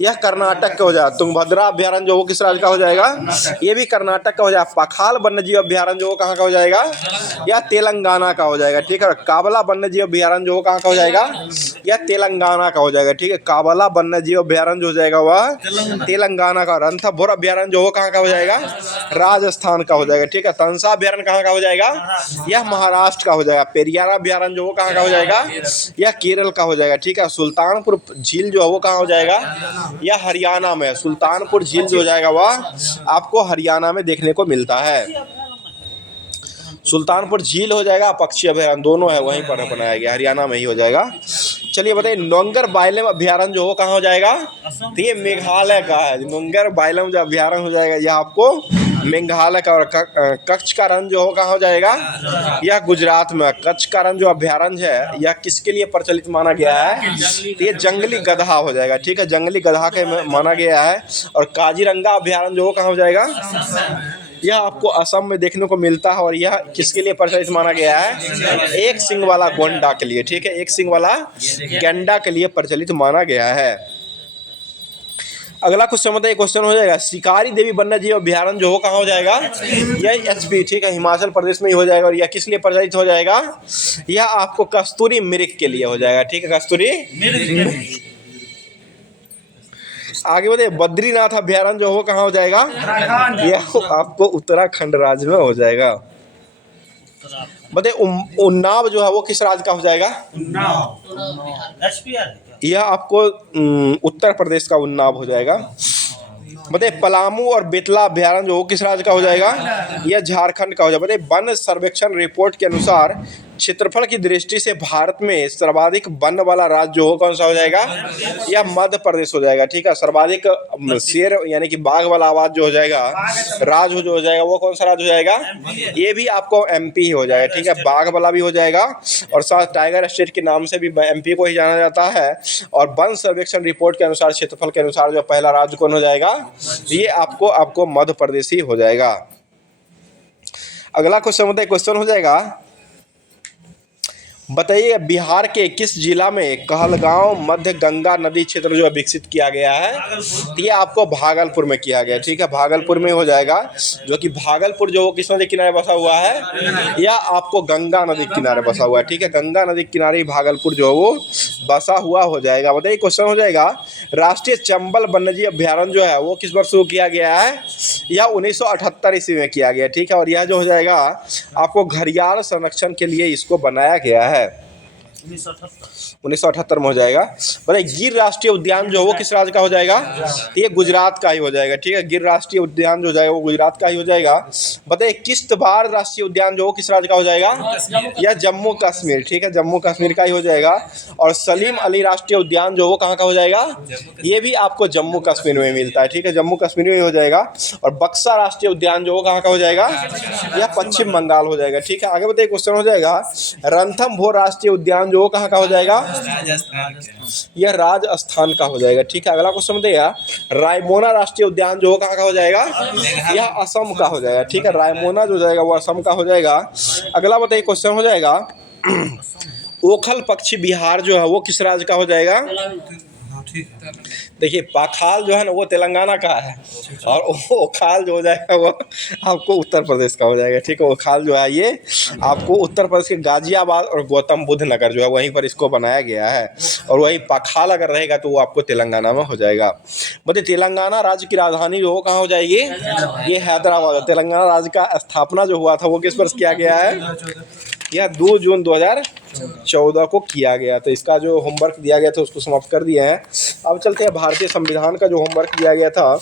यह कर्नाटक का हो जाएगा। तुंगभद्रा अभ्यारण्य जो वो किस राज्य का हो जाएगा? ये भी कर्नाटक का हो जाएगा। पखाल वन्यजीव अभ्यारण्य जो वो कहाँ का हो जाएगा? यह तेलंगाना का हो जाएगा, ठीक है। काबला वन्यजीव अभ्यारण्य जो वो कहाँ का हो जाएगा? यह तेलंगाना का हो जाएगा, ठीक है। काबला वन्यजीव अभ्यारण्य जो हो जाएगा वह तेलंगाना का। रणथंभौर अभ्यारण्य जो वो कहाँ का हो जाएगा? राजस्थान का हो जाएगा, ठीक है। तंसा अभ्यारण्य कहाँ का हो जाएगा? यह महाराष्ट्र का हो जाएगा। पेरियारा अभ्यारण्य जो वो कहाँ का हो जाएगा? यह केरल का हो जाएगा, ठीक है। सुल्तानपुर झील जो है वो कहाँ हो जाएगा? यह हरियाणा में। सुल्तानपुर झील जो हो जाएगा वह आपको हरियाणा में देखने को मिलता है। सुल्तानपुर झील हो जाएगा, पक्षी अभयारण्य दोनों है वहीं पर बनाया गया, हरियाणा में ही हो जाएगा। चलिए बताइए नोंगर बायलम अभयारण्य जो हो कहाँ हो जाएगा, तो ये मेघालय का है। नोंगर बायलम जो अभयारण्य हो जाएगा यह आपको मेघालय का। और कच्छ का रण जो हो कहाँ हो जाएगा, यह गुजरात में। कच्छ का रण जो अभयारण्य है यह किसके लिए प्रचलित माना गया है, तो ये जंगली गधा हो जाएगा, ठीक है, जंगली गधा के माना गया है। और काजीरंगा अभयारण्य जो हो कहाँ हो जाएगा, यह आपको असम में देखने को मिलता है। और यह किसके लिए प्रचलित माना गया है, एक सिंग वाला गेंडा के लिए, ठीक है, एक सिंग वाला गेंडा के लिए प्रचलित माना गया है। अगला क्वेश्चन बताइए, क्वेश्चन हो जाएगा शिकारी देवी वन्यजीव अभयारण्य जो हो कहाँ हो जाएगा, यह एचपी, ठीक है, हिमाचल प्रदेश में ही हो जाएगा। और यह किस लिए प्रचलित हो जाएगा, यह आपको कस्तूरी मृग के लिए हो जाएगा, ठीक है, कस्तूरी मृग। आगे बताइए बद्रीनाथ अभयारण्य जो हो कहाँ हो जाएगा, यह आपको उत्तराखंड राज्य में हो जाएगा। बताइए उन्नाव जो है वो किस राज्य का हो जाएगा, यह आपको उत्तर प्रदेश का उन्नाव हो जाएगा। बताइए पलामू और बेतला अभयारण्य जो किस राज्य का हो जाएगा, यह झारखंड का हो जाएगा। बताइए वन सर्वेक्षण रिपोर्ट के अनुसार क्षेत्रफल की दृष्टि से भारत में सर्वाधिक वन वाला राज्य जो हो कौन सा हो जाएगा, यह मध्य प्रदेश हो जाएगा, ठीक है। सर्वाधिक शेर यानी कि बाघ वाला आबाद जो हो जाएगा, राज्य जो हो जाएगा वो कौन सा राज्य हो जाएगा, ये भी आपको एमपी ही हो जाएगा, ठीक है, बाघ वाला भी हो जाएगा। और साथ टाइगर स्टेट के नाम से भी एमपी को ही जाना जाता है। और वन सर्वेक्षण रिपोर्ट के अनुसार क्षेत्रफल के अनुसार जो पहला राज्य कौन हो जाएगा, ये आपको मध्य प्रदेश ही हो जाएगा। अगला क्वेश्चन होता है, क्वेश्चन हो जाएगा बताइए बिहार के किस जिला में कहलगांव मध्य गंगा नदी क्षेत्र जो है विकसित किया गया है, तो ये आपको भागलपुर में किया गया, ठीक है, भागलपुर में हो जाएगा। जो कि भागलपुर जो किस नदी किनारे बसा हुआ है, या आपको गंगा नदी किनारे बसा हुआ है, ठीक है, गंगा नदी किनारे भागलपुर जो है वो बसा हुआ हो जाएगा। बताइए क्वेश्चन हो जाएगा राष्ट्रीय चंबल वन्यजीव अभयारण्य जो है वो किस वर्ष शुरू किया गया है, यह 1978 ईस्वी में किया गया, ठीक है। और यह जो हो जाएगा आपको घड़ियाल संरक्षण के लिए इसको बनाया गया है, 1978 में हो जाएगा। बताइए गिर राष्ट्रीय उद्यान जो वो किस राज्य का हो जाएगा, तो ये गुजरात का ही हो जाएगा, ठीक है, गिर राष्ट्रीय उद्यान जो हो जाएगा वो गुजरात का ही हो जाएगा। बताइए किश्तवाड़ राष्ट्रीय उद्यान जो वो किस राज्य का हो जाएगा, यह जम्मू कश्मीर, ठीक है, जम्मू कश्मीर का ही हो जाएगा। और सलीम अली राष्ट्रीय उद्यान जो वो कहाँ का हो जाएगा, ये भी आपको जम्मू कश्मीर में मिलता है, ठीक है, जम्मू कश्मीर में हो जाएगा। और बक्सा राष्ट्रीय उद्यान जो वो कहाँ का हो जाएगा, यह पश्चिम बंगाल हो जाएगा, ठीक है। आगे बताइए क्वेश्चन हो जाएगा रणथंभौर राष्ट्रीय उद्यान जो कहाँ का हो जाएगा, यह राजस्थान का हो जाएगा, ठीक है। अगला क्वेश्चन बताइएगा रायमोना राष्ट्रीय उद्यान जो कहाँ का हो जाएगा, यह असम का हो जाएगा, ठीक है, रायमोना जो जाएगा वो असम का हो जाएगा। अगला बताइए क्वेश्चन हो जाएगा ओखल पक्षी बिहार जो है वो किस राज्य का हो जाएगा, देखिए पाखाल जो है ना वो तेलंगाना का है, और ओखाल जो हो जाएगा वो आपको उत्तर प्रदेश का हो जाएगा, ठीक है। ओखाल जो है ये आपको उत्तर प्रदेश के गाजियाबाद और गौतम बुद्ध नगर जो है वहीं पर इसको बनाया गया है। और वही पाखाल अगर रहेगा तो वो आपको तेलंगाना में हो जाएगा। बताइए तेलंगाना राज्य की राजधानी जो कहाँ हो जाएगी, ये हैदराबाद। तेलंगाना राज्य का स्थापना जो हुआ था वो किस वर्ष किया गया है, यह 2 जून 2014 को किया गया। तो इसका जो होमवर्क दिया गया था उसको समाप्त कर दिया है। अब चलते हैं भारतीय संविधान का जो होमवर्क दिया गया था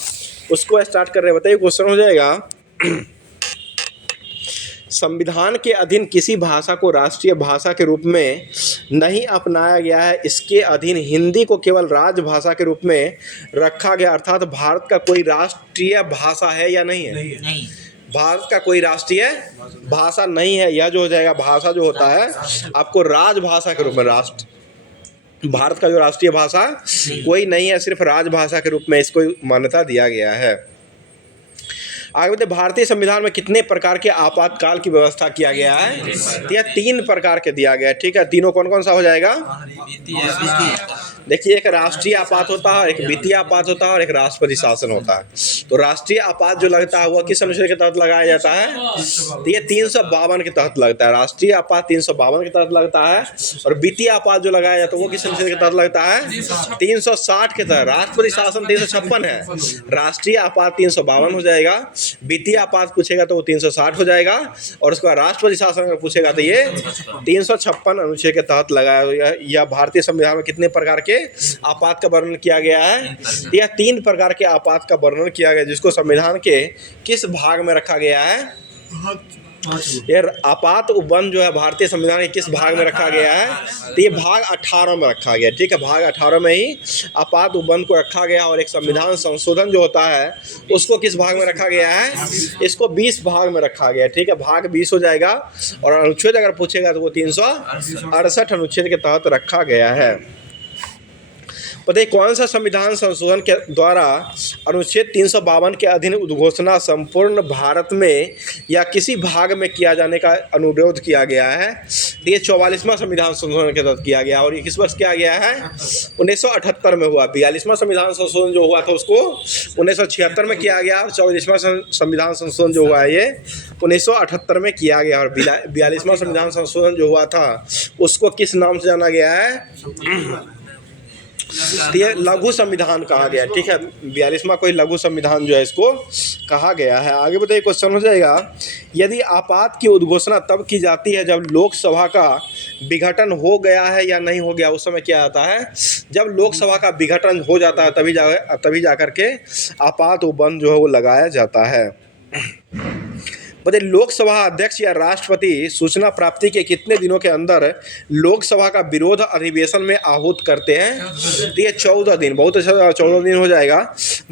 उसको स्टार्ट कर रहे हैं। बताइए क्वेश्चन हो जाएगा संविधान के अधीन किसी भाषा को राष्ट्रीय भाषा के रूप में नहीं अपनाया गया है, इसके अधीन हिंदी को केवल राजभाषा के रूप में रखा गया। अर्थात भारत का कोई राष्ट्रीय भाषा है या नहीं है, नहीं। भारत का कोई राष्ट्रीय भाषा नहीं है। यह जो हो जाएगा भाषा जो होता है आपको राजभाषा के रूप में, राष्ट्र भारत का जो राष्ट्रीय भाषा कोई नहीं है, सिर्फ राजभाषा के रूप में इसको मान्यता दिया गया है। आगे बढ़ते भारतीय संविधान में कितने प्रकार के आपातकाल की व्यवस्था किया गया है, यह 3 प्रकार के दिया गया है, ठीक है। तीनों कौन कौन सा हो जाएगा, देखिए एक राष्ट्रीय आपात होता है, एक वित्तीय आपात होता है और एक राष्ट्रपति शासन होता है। तो राष्ट्रीय आपात जो लगता है वह किस अनुच्छेद के तहत लगाया जाता है, तो ये 352 के तहत लगता है। राष्ट्रीय आपात 352 के तहत लगता है। और वित्तीय आपात जो लगाया जाता है वो किस अनुच्छेद के तहत लगता है, 360 के तहत। राष्ट्रपति शासन 356 है, राष्ट्रीय आपात 352 हो जाएगा। वित्तीय आपात पूछेगा तो वो 360 हो जाएगा। और उसके बाद राष्ट्रपति शासन अगर पूछेगा तो ये 356 अनुच्छेद के तहत लगाया। यह भारतीय संविधान में कितने प्रकार के आपात का वर्णन किया गया है, यह 3 प्रकार के आपात का वर्णन किया गया, जिसको संविधान के किस भाग में रखा गया है, ये आपात उपबंध जो है भारतीय संविधान के किस भाग में रखा गया है? तो ये भाग 18 में रखा गया, ठीक है। भाग 18 में ही आपात उपबंध को रखा गया। और एक संविधान संशोधन जो होता है उसको किस भाग में रखा गया है? इसको 20 भाग में रखा गया है, ठीक है। भाग 20 हो जाएगा। और अनुच्छेद अगर पूछेगा तो वो 368 अनुच्छेद के तहत रखा गया है। बताइए कौन सा संविधान संशोधन के द्वारा अनुच्छेद 352 के अधीन उद्घोषणा संपूर्ण भारत में या किसी भाग में किया जाने का अनुरोध किया गया है? ये 44वां संविधान संशोधन के तहत किया गया। और ये किस वर्ष किया गया है? 1978 में हुआ। 42वां संविधान संशोधन जो हुआ था उसको 1976 में किया गया। और 44वां संविधान संशोधन जो हुआ है ये 1978 में किया गया। और 42वां संविधान संशोधन जो हुआ था उसको किस नाम से जाना गया है? तो ये लघु संविधान कहा गया, ठीक है। 42वां कोई लघु संविधान जो है इसको कहा गया है। आगे बताइए क्वेश्चन हो जाएगा, यदि आपात की उद्घोषणा तब की जाती है जब लोकसभा का विघटन हो गया है या नहीं हो गया? उस समय क्या आता है? जब लोकसभा का विघटन हो जाता है तभी जा करके आपात उपबंध जो है वो लगाया जाता है। बताइए लोकसभा अध्यक्ष या राष्ट्रपति सूचना प्राप्ति के कितने दिनों के अंदर लोकसभा का विरोध अधिवेशन में आहूत करते हैं? तो ये 14 दिन, बहुत अच्छा 14 दिन हो जाएगा।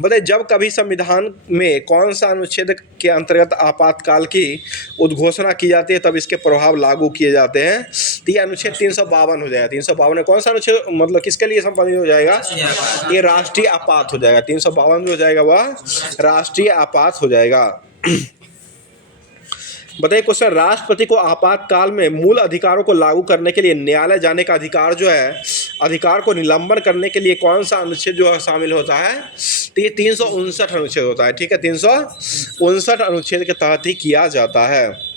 बताइए जब कभी संविधान में कौन सा अनुच्छेद के अंतर्गत आपातकाल की उद्घोषणा की जाती है तब इसके प्रभाव लागू किए जाते हैं? तो ये अनुच्छेद 352 हो जाएगा। 352 में कौन सा अनुच्छेद मतलब किसके लिए संबंधित हो जाएगा? ये राष्ट्रीय आपात हो जाएगा। 352 जो हो जाएगा वह राष्ट्रीय आपात हो जाएगा। बताइए क्वेश्चन, राष्ट्रपति को आपातकाल में मूल अधिकारों को लागू करने के लिए न्यायालय जाने का अधिकार जो है, अधिकार को निलंबन करने के लिए कौन सा अनुच्छेद जो है शामिल होता है? तो ये 359 अनुच्छेद होता है, ठीक है। 359 अनुच्छेद के तहत ही किया जाता है।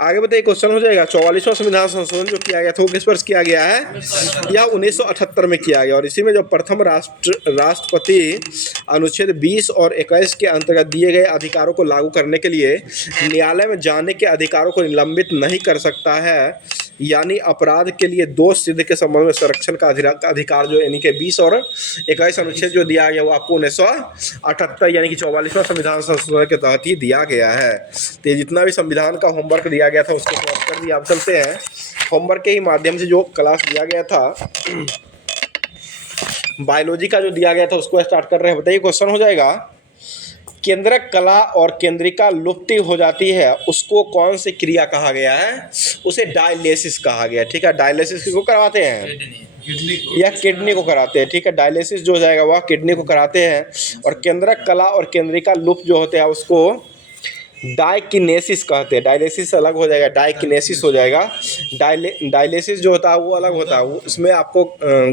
आगे बताइए क्वेश्चन हो जाएगा, 44वां संविधान संशोधन जो किया गया था वो किस वर्ष किया गया है? या 1978 में किया गया। और इसी में जो प्रथम राष्ट्रपति अनुच्छेद 20 और 21 के अंतर्गत दिए गए अधिकारों को लागू करने के लिए न्यायालय में जाने के अधिकारों को निलंबित नहीं कर सकता है, यानी अपराध के लिए दोष सिद्ध के संबंध में संरक्षण का अधिकार जो यानी कि 20 और 21 अनुच्छेद जो दिया गया वो आपको 1978 यानी कि 44वां संविधान संशोधन के तहत ही दिया गया है। तो जितना भी संविधान का होमवर्क दिया गया था उसको समाप्त कर दिया। आप चलते हैं होमवर्क के ही माध्यम से जो क्लास दिया गया था बायोलॉजी का जो दिया गया था उसको स्टार्ट कर रहे हैं। बताइए क्वेश्चन हो जाएगा, केंद्रक कला और केंद्रिका लुप्ति हो जाती है उसको कौन सी क्रिया कहा गया है? उसे डायलिसिस कहा गया, ठीक है। डायलिसिस किसको करवाते हैं? या किडनी को कराते हैं, ठीक है। डायलिसिस जो हो जाएगा वह किडनी को कराते हैं। और केंद्रक कला और केंद्रिका लुप्त जो होते हैं उसको डायकिनेसिस कहते हैं। डायलिसिस अलग हो जाएगा, डायकिनेसिस हो जाएगा। डायलिसिस जो होता है वो अलग होता है, उसमें आपको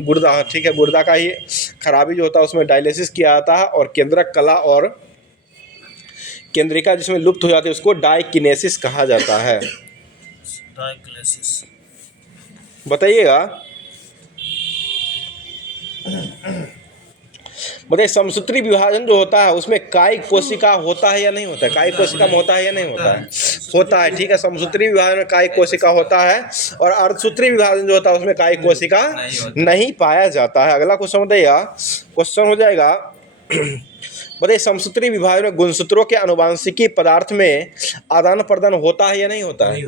गुर्दा, ठीक है, गुर्दा का ही खराबी जो होता है उसमें डायलिसिस किया जाता है। और केंद्रक कला और केंद्रिका जिसमें लुप्त हो जाती है उसको डायकिनेसिस कहा जाता है। डायकिनेसिस बताइएगा। बताइए समसूत्री विभाजन जो होता है उसमें कायिक कोशिका होता है या नहीं होता है? कायिक कोशिका में होता है या नहीं होता है? होता है, ठीक है। समसूत्री विभाजन में कायिक कोशिका होता है। और अर्धसूत्री विभाजन जो होता है उसमें कायिक कोशिका नहीं पाया जाता है। अगला क्वेश्चन बताइएगा, क्वेश्चन हो जाएगा, बताइए समसूत्री विभाजन में गुणसूत्रों के आनुवांशिकी पदार्थ में आदान प्रदान होता है या नहीं होता है?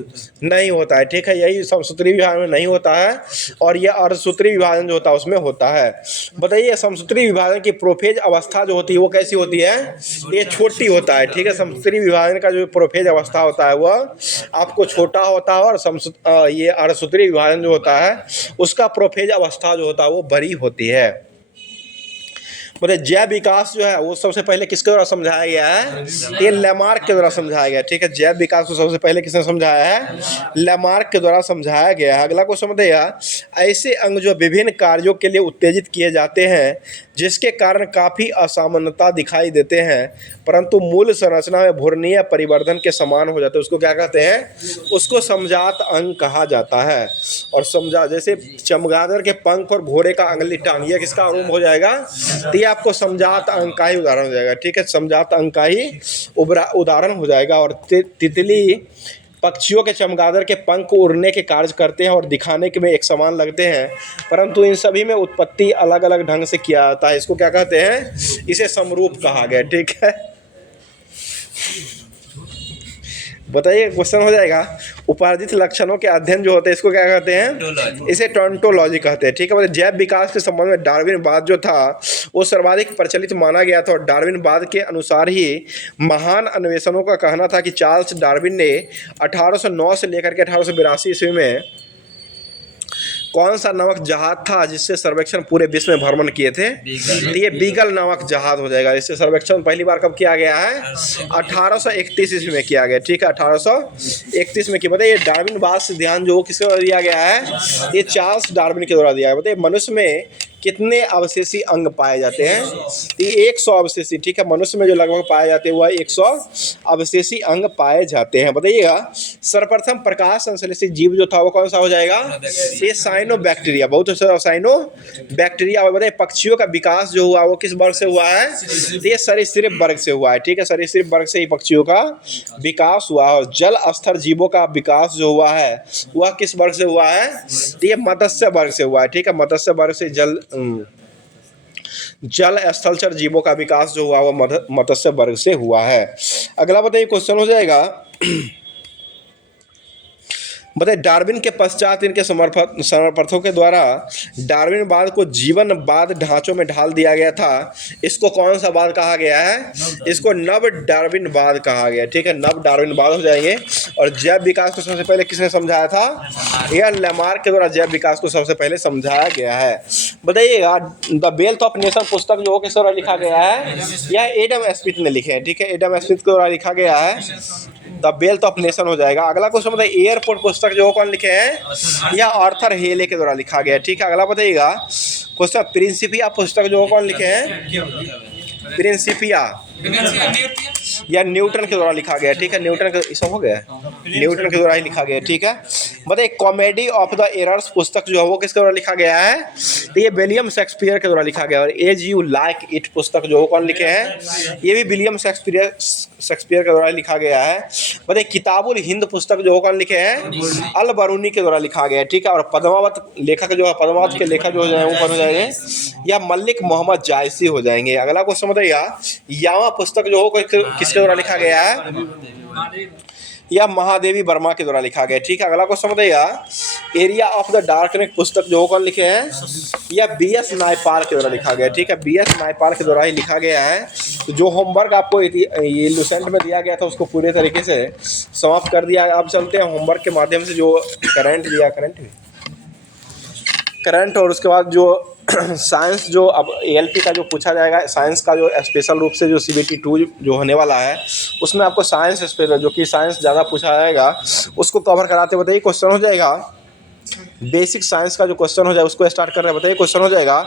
नहीं होता है, ठीक है। यही समसूत्री विभाजन में नहीं होता है। और यह अर्धसूत्री विभाजन जो होता है उसमें होता है। बताइए समसूत्री विभाजन की प्रोफेज अवस्था जो होती है वो कैसी होती है? ये छोटी होता है, ठीक है। समसूत्री विभाजन का जो प्रोफेज अवस्था होता है वह आपको छोटा होता है। और ये अर्धसूत्री विभाजन जो होता है उसका प्रोफेज अवस्था जो होता है वो बड़ी होती है। मतलब जैव विकास जो है वो सबसे पहले किसके द्वारा समझाया गया है? ये लेमार्क के द्वारा समझाया गया, ठीक है। जैव विकास को सबसे पहले किसने समझाया है? लेमार्क के द्वारा समझाया गया है। अगला क्वेश्चन बताइएगा, ऐसे अंग जो विभिन्न कार्यों के लिए उत्तेजित किए जाते हैं जिसके कारण काफ़ी असामान्यता दिखाई देते हैं परंतु मूल संरचना में घूर्णीय परिवर्तन के समान हो जाते हैं, उसको क्या कहते हैं? उसको समजात अंग कहा जाता है। और जैसे चमगादड़ के पंख और घोड़े का अगली टांग, ये किसका रूप हो जाएगा? तो ये आपको समजात अंग का ही उदाहरण हो जाएगा, ठीक है। समजात अंग का ही उदाहरण हो जाएगा। और तितली पक्षियों के चमगादड़ के पंख उड़ने के कार्य करते हैं और दिखाने के में एक समान लगते हैं परंतु इन सभी में उत्पत्ति अलग अलग ढंग से किया जाता है। इसको क्या कहते हैं? इसे समरूप कहा गया, ठीक है। बताइए क्वेश्चन हो जाएगा। उपार्जित लक्षणों के अध्ययन जो होते हैं इसको क्या कहते हैं? इसे टोंटोलॉजी कहते हैं। ठीक है, मतलब जैव विकास के संबंध में डार्विनवाद जो था वो सर्वाधिक प्रचलित माना गया था और डार्विनवाद के अनुसार ही महान अन्वेषणों का कहना था कि चार्ल्स डार्विन ने 1809 से लेकर के 1882 ईस्वी में कौन सा नामक जहाज था जिससे सर्वेक्षण पूरे विश्व में भ्रमण किए थे? तो ये बीगल नामक जहाज हो जाएगा। इससे सर्वेक्षण पहली बार कब किया गया है? 1831 ईस्वी में किया गया। ठीक है, 1831 में किया। बताइए डार्विनवाद से ध्यान जो किसके द्वारा दिया गया है? ये चार्ल्स डार्विन के द्वारा दिया गया। बताइए मनुष्य में कितने अवशेषी अंग पाए जाते हैं? तो 100 अवशेषी। ठीक है, मनुष्य में जो लगभग पाए जाते हैं वह 100 अवशेषी अंग पाए जाते हैं। बताइएगा सर्वप्रथम प्रकाश संश्लेषित जीव जो था वो कौन सा हो जाएगा? ये साइनोबैक्टीरिया। बहुत अच्छा साइनोबैक्टीरिया। और बताइए पक्षियों का विकास जो हुआ वो किस वर्ग से हुआ है? तो ये सरीसृप वर्ग से हुआ है। ठीक है, सरीसृप वर्ग से ही पक्षियों का विकास हुआ। और जल स्तर जीवों का विकास जो हुआ है वह किस वर्ग से हुआ है? तो ये मत्स्य वर्ग से हुआ है। ठीक है, मत्स्य वर्ग से जल स्थलचर जीवों का विकास जो हुआ वो मत्स्य वर्ग से हुआ है। अगला बताइए क्वेश्चन हो जाएगा। बताइए डार्विन के पश्चात इनके समर्थकों के द्वारा डार्विनवाद को जीवनवाद ढांचों में ढाल दिया गया था। इसको कौन सा वाद कहा गया है? इसको नव डार्विनवाद कहा गया। ठीक है, नव डार्विनवाद हो जाएंगे। और जैव विकास को सबसे पहले किसने समझाया था? यह लेमार्क के द्वारा जैव विकास को सबसे पहले समझाया गया है। बताइएगा द वेल्थ ऑफ नेशन पुस्तक जो किस द्वारा लिखा गया है? यह एडम स्मिथ ने लिखे हैं। ठीक है, एडम स्मिथ के द्वारा लिखा गया है। द वेल्थ ऑफ नेशन हो जाएगा। अगला क्वेश्चन बताइए एयरपोर्ट पुस्तक जो कौन लिखे हैं? यह आर्थर हेले के द्वारा लिखा गया है। ठीक है, अगला बताइएगा क्वेश्चन प्रिंसिपिया पुस्तक जो कौन लिखे हैं? प्रिंसिपिया या न्यूटन के द्वारा लिखा गया। ठीक है, न्यूटन के सब हो गया, न्यूटन के द्वारा ही लिखा गया। ठीक है, बताइए कॉमेडी ऑफ द एरर्स पुस्तक जो है वो किसके द्वारा लिखा गया है? तो ये विलियम शेक्सपियर के द्वारा लिखा गया। और एज यू लाइक इट पुस्तक जो कौन लिखे हैं? ये भी विलियम शेक्सपियर के द्वारा लिखा गया है। बताइए किताबुल हिंद पुस्तक जो कौन लिखे हैं? अल बरूनी के द्वारा लिखा गया है। ठीक है, और पद्मावत लेखक जो है पद्मावत के लेखक जो हो जाए ऊपर हो जाएंगे या मलिक मोहम्मद जायसी हो जाएंगे। अगला क्वेश्चन बताइएगा यामा पुस्तक जो हो किसके द्वारा लिखा गया है? या महादेवी वर्मा के द्वारा लिखा गया। ठीक है, अगला क्वेश्चन बताइएगा एरिया ऑफ द डार्कनेस पुस्तक जो कौन लिखे हैं? या बीएस नायपाल के द्वारा लिखा गया। ठीक है, बीएस नायपाल के द्वारा ही लिखा गया है। तो जो होमवर्क आपको ये लुसेंट में दिया गया था उसको पूरे तरीके से समाप्त कर दिया। अब चलते हैं होमवर्क के माध्यम से जो करंट और उसके बाद जो साइंस जो अब एएलपी का जो पूछा जाएगा, साइंस का जो स्पेशल रूप से जो CBT 2 जो होने वाला है उसमें आपको साइंस स्पेशल जो कि साइंस ज़्यादा पूछा जाएगा उसको कवर कराते बताइए। क्वेश्चन हो जाएगा बेसिक साइंस का जो क्वेश्चन हो जाएगा उसको स्टार्ट कर रहे हैं। बताइए क्वेश्चन हो जाएगा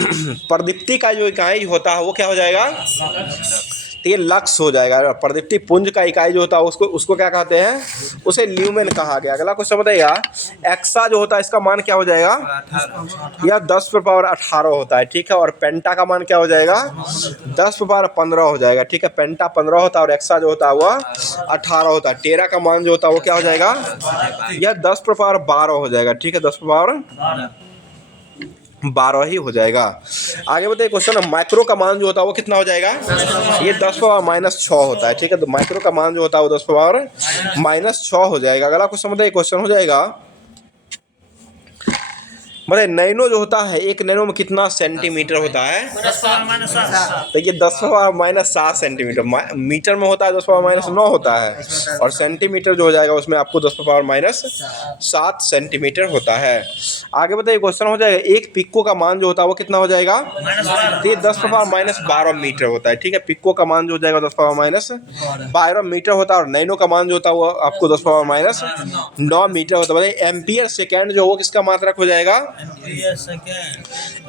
प्रदीप्ति का जो इकाई होता है वो क्या हो जाएगा? तो ये लक्स हो जाएगा। प्रदीप्ति पुंज का इकाई जो होता है उसको क्या कहते हैं? उसे ल्यूमेन कहा गया। अगला क्वेश्चन बताइएगा एक्सा जो होता है इसका मान क्या हो जाएगा? यह 10⁻18 होता है। ठीक है, और पेंटा का मान क्या हो जाएगा? 10⁻15 हो जाएगा। ठीक है, पेंटा 15 होता है और एक्सा जो होता है वह 18 होता है। टेरा का मान जो होता है वो क्या हो जाएगा? यह 10⁻12 हो जाएगा। ठीक है, 10⁻12 ही हो जाएगा। आगे बताइए क्वेश्चन माइक्रो का मान जो होता है वो कितना हो जाएगा? ये 10⁻⁻6 होता है। ठीक है, तो माइक्रो का मान जो होता है वो 10⁻⁻6 हो जाएगा। अगला क्वेश्चन बताइए क्वेश्चन हो जाएगा मतलब नैनो जो होता है 1 नैनो में कितना सेंटीमीटर होता है? तो ये 10⁻⁻7 सेंटीमीटर। मीटर में होता है 10⁻⁻9 होता है और सेंटीमीटर जो हो जाएगा उसमें आपको 10⁻⁻7 सेंटीमीटर होता है। आगे बताइए क्वेश्चन हो जाएगा 1 पिक्को का मान जो होता है वो कितना हो जाएगा? तो ये 10⁻⁻12 मीटर होता है। ठीक है, पिक्को का मान जो हो जाएगा 10⁻⁻12 मीटर होता है और नैनो का मान जो होता है वो आपको 10⁻⁻9 मीटर होता है। बताइए एम्पियर सेकेंड जो वो किसका मात्रक हो जाएगा?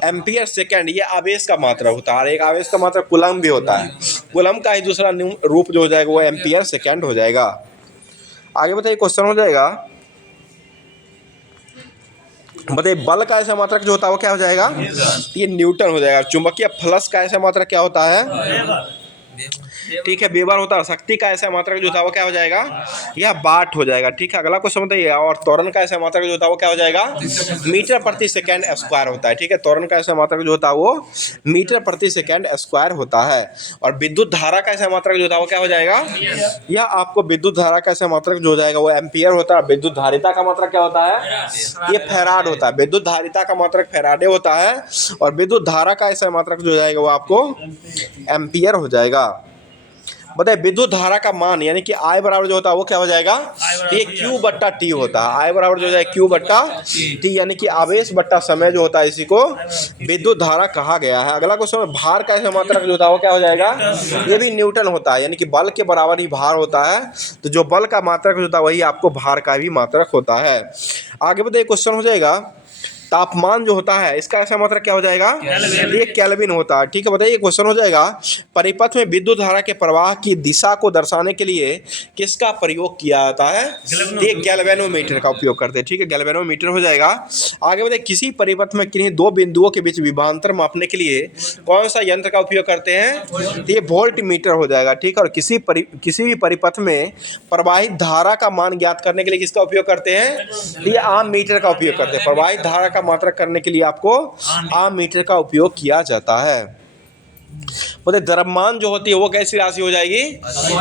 एम्पियर सेकेंड ये आवेश का मात्रक होता है और एक आवेश का मात्रक कूलम भी होता है। कूलम का ही दूसरा रूप जो हो जाएगा वो एम्पियर सेकेंड हो जाएगा। आगे बताइए क्वेश्चन हो जाएगा बताइए बल का ऐसा मात्रक जो होता है वो क्या हो जाएगा? ये न्यूटन हो जाएगा। चुंबकीय फ्लक्स का ऐसा मात्रक क्या होता है? ठीक है, बेवर होता है। शक्ति का ऐसा मात्रक जो था वो क्या हो जाएगा, यह वाट हो जाएगा। ठीक है, अगला क्वेश्चन बताइए। और त्वरण का ऐसा मात्रक जो होता है वो क्या हो जाएगा, मीटर प्रति सेकंड स्क्वायर होता है। ठीक है, त्वरण का ऐसा मात्रक जो होता है वो मीटर प्रति सेकंड स्क्वायर होता है। और विद्युत धारा का ऐसा मात्रक जो होता है वो क्या हो जाएगा, यह आपको विद्युत धारा का ऐसा मात्रक जो हो जाएगा वो एम्पियर होता है। विद्युत धारिता का मात्रक क्या होता है, ये फैराड होता है। विद्युत धारिता का मात्रक फैराडे होता है और विद्युत धारा का ऐसा मात्रक जो हो जाएगा वो आपको एम्पियर हो जाएगा। बताइए विद्युत धारा का मान यानी कि I बराबर जो होता है वो क्या हो जाएगा, ये Q बट्टा T होता है। I बराबर जो हो जाएगा Q बट्टा T यानी कि आवेश बट्टा समय जो होता है, इसी को विद्युत धारा कहा गया है। अगला क्वेश्चन, भार का ऐसा मात्रक जो होता है वो क्या हो जाएगा, ये भी न्यूटन होता है यानी कि बल के बराबर ही भार होता है। तो जो बल का मात्रक होता है वही आपको भार का भी मात्रक होता है। आगे बताइए क्वेश्चन हो जाएगा, तापमान जो होता है इसका ऐसा मात्रक क्या हो जाएगा, ये केल्विन होता है। ठीक है, बताइए क्वेश्चन हो जाएगा, परिपथ में विद्युत धारा के प्रवाह की दिशा को दर्शाने के लिए किसका प्रयोग किया जाता है, ये गैल्वेनोमीटर का उपयोग करते हैं। ठीक है, गैल्वेनोमीटर हो जाएगा। आगे बताइए, किसी परिपथ में किन्हीं दो बिंदुओं के बीच विभवांतर मापने के लिए कौन सा यंत्र का उपयोग करते हैं, ये वोल्ट मीटर हो जाएगा। ठीक है, और किसी भी परिपथ में प्रवाहित धारा का मान ज्ञात करने के लिए किसका उपयोग करते हैं, ये आम मीटर का उपयोग करते हैं। प्रवाहित धारा का मात्रक करने के लिए आपको आम मीटर का उपयोग किया जाता है। बोले द्रव्यमान जो होती है वो कैसी राशि हो जाएगी,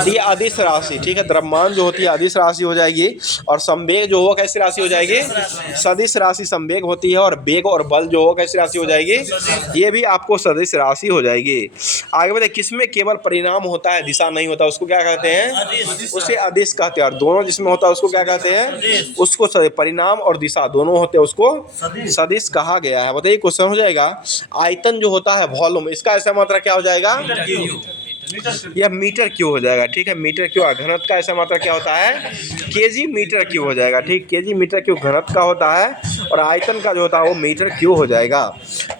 ये अदिश राशि। ठीक है, द्रव्यमान जो होती है अदिश राशि हो जाएगी और संवेग जो हो कैसी राशि हो जाएगी, सदिश राशि संवेग होती है। और वेग और बल जो हो कैसी राशि हो जाएगी, ये भी आपको सदिश राशि हो जाएगी। आगे बताइए, किसमें केवल परिणाम होता है दिशा नहीं होता उसको क्या कहते हैं, उसे अदिश कहते हैं। और दोनों जिसमें होता है उसको क्या कहते हैं, उसको परिणाम और दिशा दोनों होते हैं उसको सदिश कहा गया है। बताइए क्वेश्चन हो जाएगा, आयतन जो होता है वॉल्यूम, इसका ऐसा मात्रा क्या हो जाएगा, यह मीटर क्यू हो जाएगा। ठीक है, मीटर क्यू। घनत्व का ऐसा मात्रा क्या होता है, केजी मीटर क्यू हो जाएगा। ठीक, केजी मीटर क्यू घनत्व का होता है और आयतन का जो होता है वो मीटर क्यू हो जाएगा।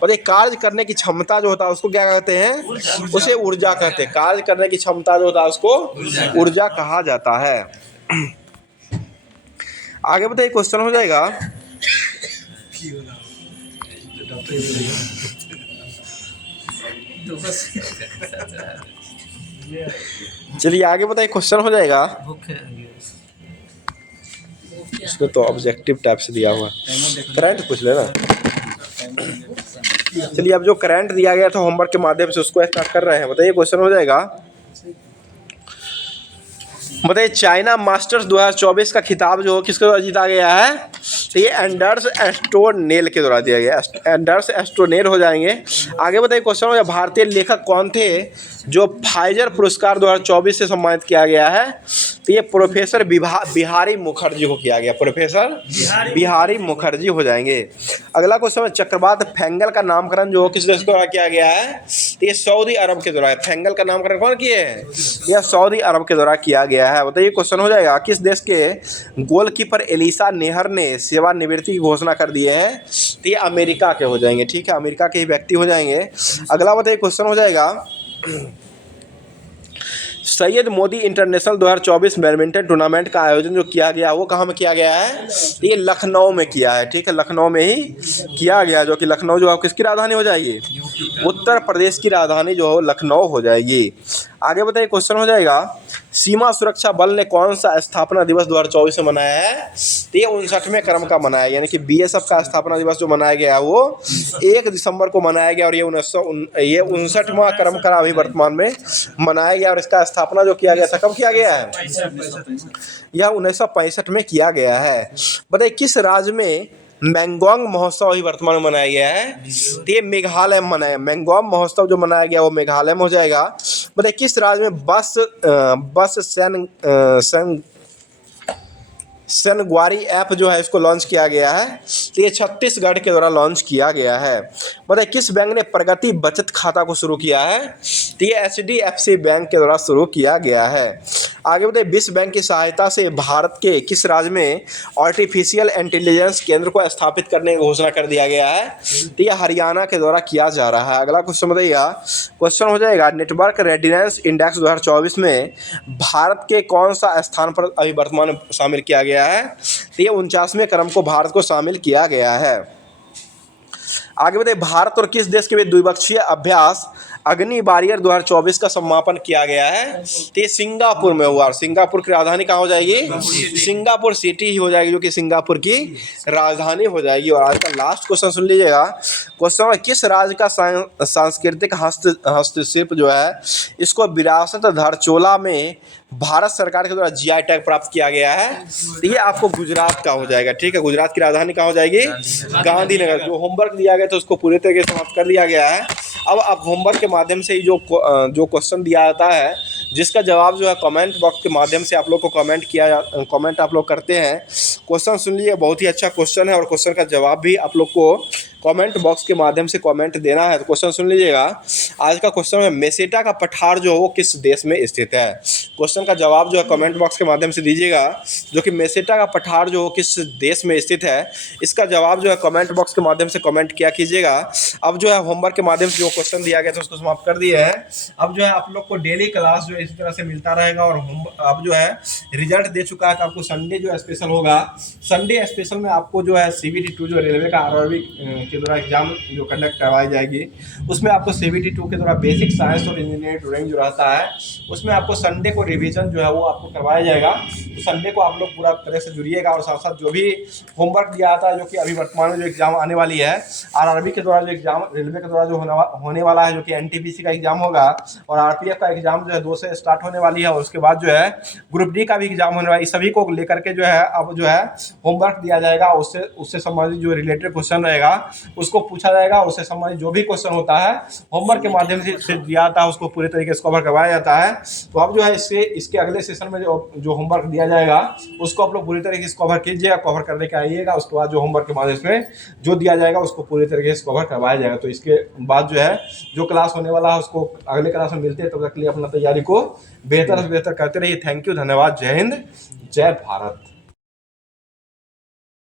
और एक कार्य करने की क्षमता जो होता है उसको क्या कहते हैं, उसे ऊर्जा कहते हैं। कार्य करने की क्षमता जो होता है उसको ऊर्जा कहा जाता है। आगे बताइए क्वेश्चन हो जाएगा, चलिए आगे बताइए क्वेश्चन हो जाएगा, इसमें तो ऑब्जेक्टिव टाइप से दिया हुआ, करंट पूछ लेना। चलिए अब जो करंट दिया गया था होमवर्क के माध्यम से उसको स्टार्ट कर रहे हैं। बताइए क्वेश्चन हो जाएगा, बताइए चाइना मास्टर्स 2024 का खिताब जो किसके द्वारा जीता गया है, तो ये एंडर्स एस्टोनेल के द्वारा दिया गया, एंडर्स एस्टोनेल हो जाएंगे। आगे बताइए क्वेश्चन हो जाएगा, भारतीय लेखक कौन थे जो फाइजर पुरस्कार 2024 से सम्मानित किया गया है, तो ये प्रोफेसर बिहारी मुखर्जी को किया गया, प्रोफेसर बिहारी मुखर्जी हो जाएंगे। अगला क्वेश्चन है, चक्रवात फैंगल का नामकरण जो किस देश द्वारा किया गया है, तो ये सऊदी अरब के द्वारा। फैंगल का नामकरण कौन किए हैं, यह सऊदी अरब के द्वारा किया गया है। बताइए क्वेश्चन हो जाएगा, किस देश के गोलकीपर एलिसा नेहर ने सेवानिवृत्ति की घोषणा कर दिए हैं, तो ये अमेरिका के हो जाएंगे। ठीक है, अमेरिका के ही व्यक्ति हो जाएंगे। अगला बताइए क्वेश्चन हो जाएगा, Syed Modi international 2024 badminton tournament का आयोजन जो किया गया वो कहाँ में किया गया है, ये लखनऊ में किया है। ठीक है, लखनऊ में ही किया गया, जो कि लखनऊ जो किसकी राजधानी हो जाएगी, उत्तर प्रदेश की राजधानी जो हो लखनऊ हो जाएगी। आगे बताइए क्वेश्चन हो जाएगा, सीमा सुरक्षा बल ने कौन सा स्थापना दिवस 2024 में मनाया है, तो ये 59वें क्रम का मनाया, यानी कि बीएसएफ का स्थापना दिवस जो मनाया गया है वो 1 दिसंबर को मनाया गया और ये 59वां क्रम का अभी वर्तमान में मनाया गया। और इसका स्थापना जो किया गया था कब किया गया है, यह 1965 में किया गया है। बताइए किस राज्य में मैंगोंग महोत्सव अभी वर्तमान में मनाया गया है, तो ये मेघालय में मनाया, मैंगोंग महोत्सव जो मनाया गया वो मेघालय में हो जाएगा। बताइए किस राज्य में बस सनग्वारी ऐप जो है इसको लॉन्च किया गया है, तो ये छत्तीसगढ़ के द्वारा लॉन्च किया गया है। बताइए किस बैंक ने प्रगति बचत खाता को शुरू किया है, तो ये HDFC बैंक के द्वारा शुरू किया गया है। आगे बताइए विश्व बैंक की सहायता से भारत के किस राज्य में आर्टिफिशियल इंटेलिजेंस केंद्र को स्थापित करने की घोषणा कर दिया गया है, तो यह हरियाणा के द्वारा किया जा रहा है। अगला क्वेश्चन बताइएगा, क्वेश्चन हो जाएगा, नेटवर्क रेडिनेस इंडेक्स 2024 में भारत के कौन सा स्थान पर अभी वर्तमान में शामिल किया गया है, तो ये 49वें क्रम को भारत को शामिल किया गया है। आगे बताइए भारत और किस देश के बीच द्विपक्षीय अभ्यास अग्नि बारियर 2024 का समापन किया गया है। तो ये सिंगापुर में हुआ और सिंगापुर की राजधानी कहाँ हो जाएगी? सिंगापुर सिटी ही हो जाएगी, जो कि सिंगापुर की राजधानी हो जाएगी। और आज का लास्ट क्वेश्चन सुन लीजिएगा। क्वेश्चन है, किस राज्य का सांस्कृतिक हस्तशिल्प जो है इसको विरासत धारचूला में भारत सरकार के द्वारा जीआई टैग प्राप्त किया गया है? तो ये आपको गुजरात का हो जाएगा। ठीक है, गुजरात की राजधानी कहाँ हो जाएगी? गांधीनगर। जो होमवर्क दिया गया था उसको पूरे तरीके से समाप्त कर लिया गया है। अब आप होमवर्क के माध्यम से ही जो क्वेश्चन दिया जाता है, जिसका जवाब जो है कमेंट बॉक्स के माध्यम से आप लोग को कमेंट आप लोग करते हैं। क्वेश्चन सुन लीजिए, बहुत ही अच्छा क्वेश्चन है और क्वेश्चन का जवाब भी आप लोग को कमेंट बॉक्स के माध्यम से कमेंट देना है। तो क्वेश्चन सुन लीजिएगा। आज का क्वेश्चन है, मेसेटा का पठार जो है वो किस देश में स्थित है? क्वेश्चन का जवाब जो है कमेंट बॉक्स के माध्यम से दीजिएगा, जो कि मेसेटा का पठार जो किस देश में स्थित है। इसका जवाब जो है कमेंट बॉक्स के माध्यम से कमेंट किया कीजिएगा। अब जो है होमवर्क के माध्यम से जो क्वेश्चन दिया गया था उसको समाप्त कर दिए हैं। अब जो है आप लोग को डेली क्लास जो है इसी तरह से मिलता रहेगा। और अब जो है रिजल्ट दे चुका है कि आपको संडे जो है स्पेशल होगा। संडे स्पेशल में आपको जो है CBT 2 जो रेलवे का आरआरबी के द्वारा एग्जाम जो कंडक्ट करवाई जाएगी, उसमें आपको CBT 2 के द्वारा बेसिक साइंस और इंजीनियरिंग ड्राइंग जो रहता है उसमें आपको संडे को रिवीजन जो है वो आपको करवाया जाएगा। तो संडे को आप लोग पूरा तरह से जुड़िएगा और साथ साथ जो भी होमवर्क दिया जाता है, जो कि अभी वर्तमान में जो एग्जाम आने वाली है आरआरबी के द्वारा, जो एग्जाम रेलवे के द्वारा जो होने वाला है, जो कि NTPC का एग्जाम होगा और RPF का एग्जाम जो है 2 से स्टार्ट होने वाली है। और उसके बाद जो है ग्रुप D का भी एग्जाम होने वाला है। इस सभी को लेकर के जो है अब जो है होमवर्क दिया जाएगा। उससे संबंधित जो रिलेटेड क्वेश्चन रहेगा उसको पूछा जाएगा। उससे संबंधित जो भी क्वेश्चन होता है होमवर्क के माध्यम से दिया जाता है उसको पूरे तरीके से कवर करवाया जाता है। तो अब जो है इसके अगले सेशन में जो होमवर्क दिया जाएगा उसको आप लोग पूरी तरीके से कवर कीजिएगा, कवर करने के आइएगा। उसके बाद जो होमवर्क के माध्यम से जो दिया जाएगा उसको पूरी तरीके से कवर करवाया जाएगा। तो इसके बाद जो है जो क्लास होने वाला है उसको अगले क्लास में मिलते हैं। तब तक के लिए अपना तैयारी को बेहतर से बेहतर करते रहिए। थैंक यू, धन्यवाद, जय हिंद, जय भारत।